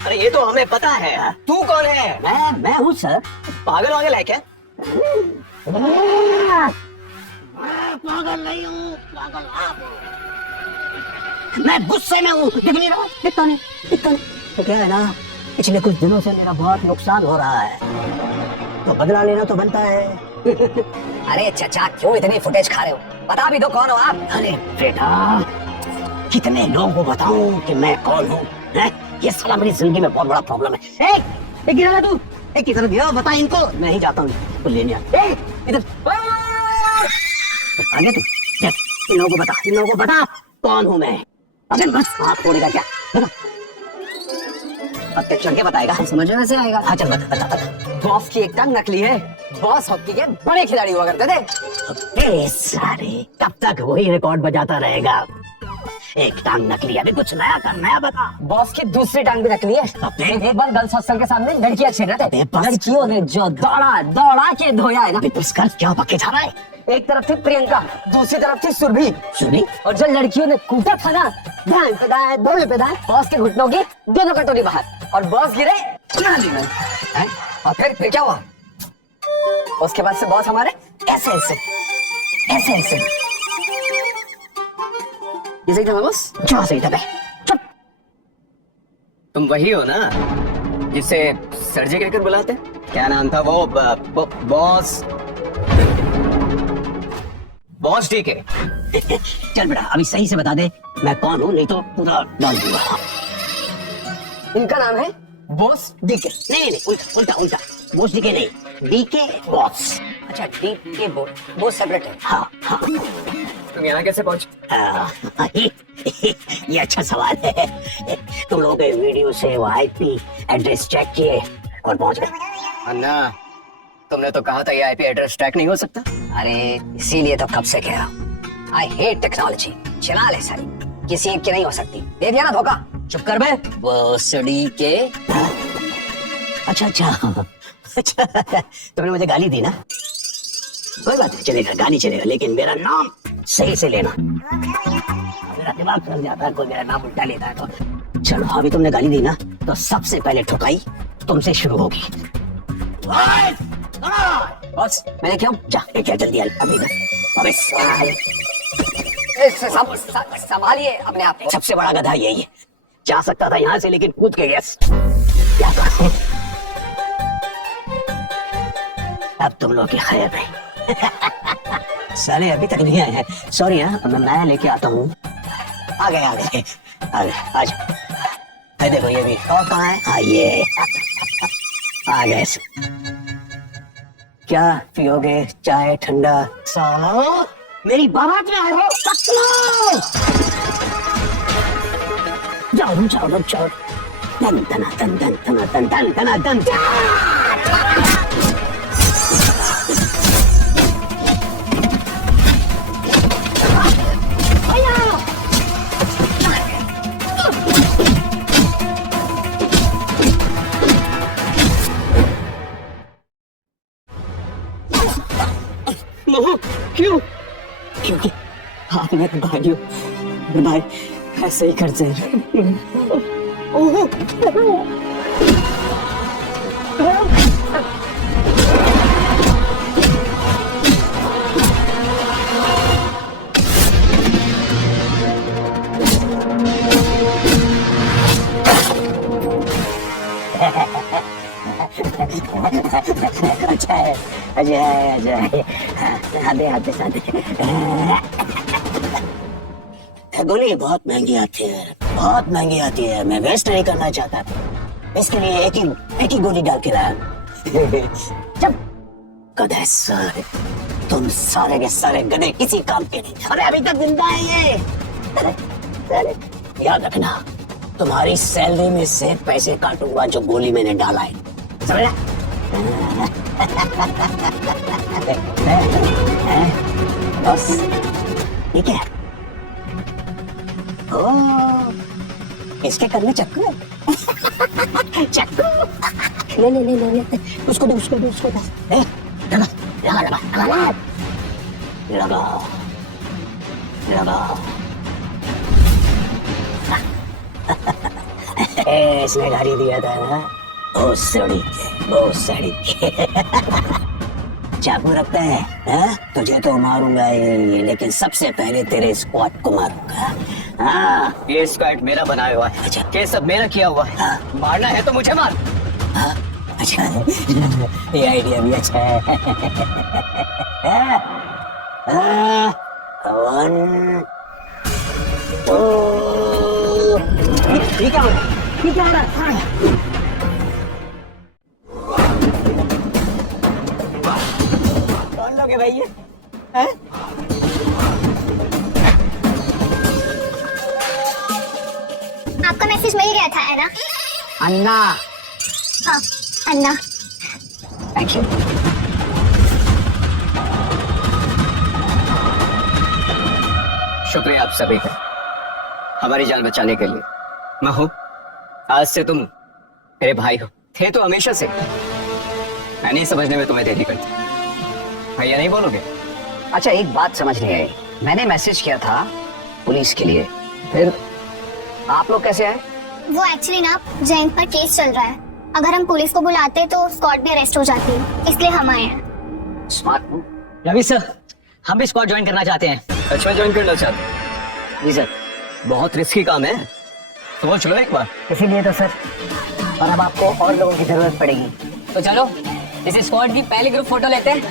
अरे ये तो हमें पता है, तू कौन है? मैं हूँ सर। पागल वागल है क्या? पागल नहीं हूँ, पागल आप हो। मैं गुस्से में हूँ, दिख नहीं रहा? दिखता नहीं। तो क्या है ना, पिछले कुछ दिनों से मेरा बहुत नुकसान हो रहा है, तो बदला लेना तो बनता है। अरे चचा क्यों इतनी फुटेज खा रहे हो? बता भी दो कौन हो आप। अरे बेटा, कितने लोगों को बताऊं कि मैं कौन हूँ? ये साला मेरी जिंदगी में बहुत बड़ा प्रॉब्लम है। एक गिरा तू, एक की तरफ गया, बता इनको। मैं ही जाता हूँ तो लेने आ। इधर आ गया तू? इन लोगों को बता कौन हूँ मैं। अबे बस हाथ छोड़ेगा क्या? बता। अब चल के बताएगा, समझ में से आएगा। हाँ चल बता। बॉस की एक टंग नकली है। बॉस हॉकी के बड़े खिलाड़ी हुआ करते थे। अबे सारे, कब तक वही रिकॉर्ड बजाता रहेगा? एक टांग नकली, अभी कुछ नया बता। बॉस की दूसरी टांग भी नकली है। एक बार गर्ल्स हॉस्टल के सामने लड़कियां छेड़ रहे थे, लड़कियों ने जो दौड़ा के धोया है ना। क्या पक्के जा रहा है? एक तरफ थी प्रियंका, दूसरी तरफ थी सुरभि। और जब लड़कियों ने कूटा था ना, दाएं पे दाएं, दोनों पे दाएं, बॉस के घुटनों की दोनों कटोरी बाहर, और बॉस गिरे नाली में। और फिर क्या हुआ? उसके बाद से बॉस हमारे ऐसे ऐसे ऐसे ये सही था बॉस? जो सही था बे। चुप। तुम वही हो ना जिसे सर जी कहकर बुलाते? क्या नाम था वो? बॉस ठीक है। चल बेटा अभी सही से बता दे मैं कौन हूँ, नहीं तो पूरा डाल दूंगा। इनका नाम है बॉस डीके। नहीं नहीं उल्टा उल्टा उल्टा, बॉस डीके नहीं, डीके बॉस। अच्छा डीके वो सेपरेट है। हाँ हाँ। तुम यहाँ कैसे पहुंचे? ये अच्छा सवाल है। तुम लोगों के वीडियो से वो आईपी एड्रेस चेक किए और पहुंच गए। अन्ना तुमने तो कहा था ये आईपी एड्रेस ट्रैक नहीं हो सकता। अरे इसीलिए तो कब से कह रहा हूँ, आई हेट टेक्नोलॉजी। चला ले सारी, किसी एक की नहीं हो सकती। दे दिया ना धोखा। चुप कर बे वो सड़ी के। अच्छा अच्छा अच्छा, तुमने मुझे गाली दी ना, कोई बात नहीं, चलेगा, गाली चलेगा, लेकिन मेरा नाम सही से लेना। मेरा दिमाग चल जाता है, कोई मेरा नाम उल्टा लेता है तो। चलो अभी तुमने गाली दी ना, तो सबसे पहले ठुकाई तुमसे शुरू होगी। बॉस मैंने क्यों? जा क्या जल्दी अभी अबे साले, संभालिए अपने आप को। सबसे बड़ा गधा यही है, जा सकता था यहाँ से लेकिन कूद के गया। क्या करूं? अब तुम लोग की खैर नहीं। साले अभी तक नहीं आए हैं, सॉरी। हाँ मैं लेके आता हूँ। आ गए आ गए आ गए, आज देखो ये भी। और कहाँ है? हाँ ये आ गए। क्या पियोगे, चाय ठंडा? सालो मेरी बारात में आए हो, पकड़ो। जाओ जाओ जाओ। दन तना दन दन तना दन दन तना दन। क्यों? क्योंकि आप मेरे भाई हो, मेरे भाई ऐसे ही करते हैं। अच्छा है, अच्छा है, अच्छा है। आधे आधे आधे। गोली बहुत महंगी आती है, बहुत महंगी आती है। मैं वेस्ट नहीं करना चाहता, इसके लिए एक ही गोली डाल के लाया। जब गधे सारे, तुम सारे के सारे गधे किसी काम के नहीं। अरे अभी तक जिंदा है ये। अरे याद रखना, तुम्हारी सैलरी में से पैसे काटूंगा जो गोली मैंने डाला है, समझा? बस ठीक है। ओ, इसके करने चक्कू चक्कू ले उसको दो लगा। इसने गाड़ी दिया था ना, बहुत सड़ी के चाकू रखता है? तुझे तो मारूंगा ही, लेकिन सबसे पहले तेरे स्क्वाड को मारूंगा। हाँ ये स्क्वाड मेरा बनाया हुआ है। अच्छा। ये सब मेरा किया हुआ है। हाँ। मारना है तो मुझे मार। हाँ, अच्छा ये आइडिया भी अच्छा है। One two. ठीक है कौन लोग है भाई ये? आपका मैसेज मिल गया था है ना? अन्ना। हाँ अन्ना। Thank you. शुक्रिया आप सभी का हमारी जान बचाने के लिए। मैं हूं, आज से तुम मेरे भाई हो, थे तो हमेशा से। मैं नहीं समझने में तुम्हें देरी करती। भैया नहीं बोलोगे? अच्छा एक बात समझ नहीं आई, मैंने मैसेज किया था पुलिस के लिए, फिर आप लोग कैसे आए? वो एक्चुअली ना जयंत पर केस चल रहा है, अगर हम पुलिस को बुलाते तो स्क्वाड भी अरेस्ट हो जाती, इसलिए हम आए हैं। Smart move. रवि सर, हम भी स्क्वाड ज्वाइन करना चाहते हैं। अच्छा, ज्वाइन करना चाहते हैं? जी सर। बहुत रिस्की काम है, सोच लो एक बार। इसीलिए तो सर, और अब आपको और लोगों की जरूरत पड़ेगी। तो चलो इस स्क्वाड की पहली ग्रुप फोटो लेते हैं।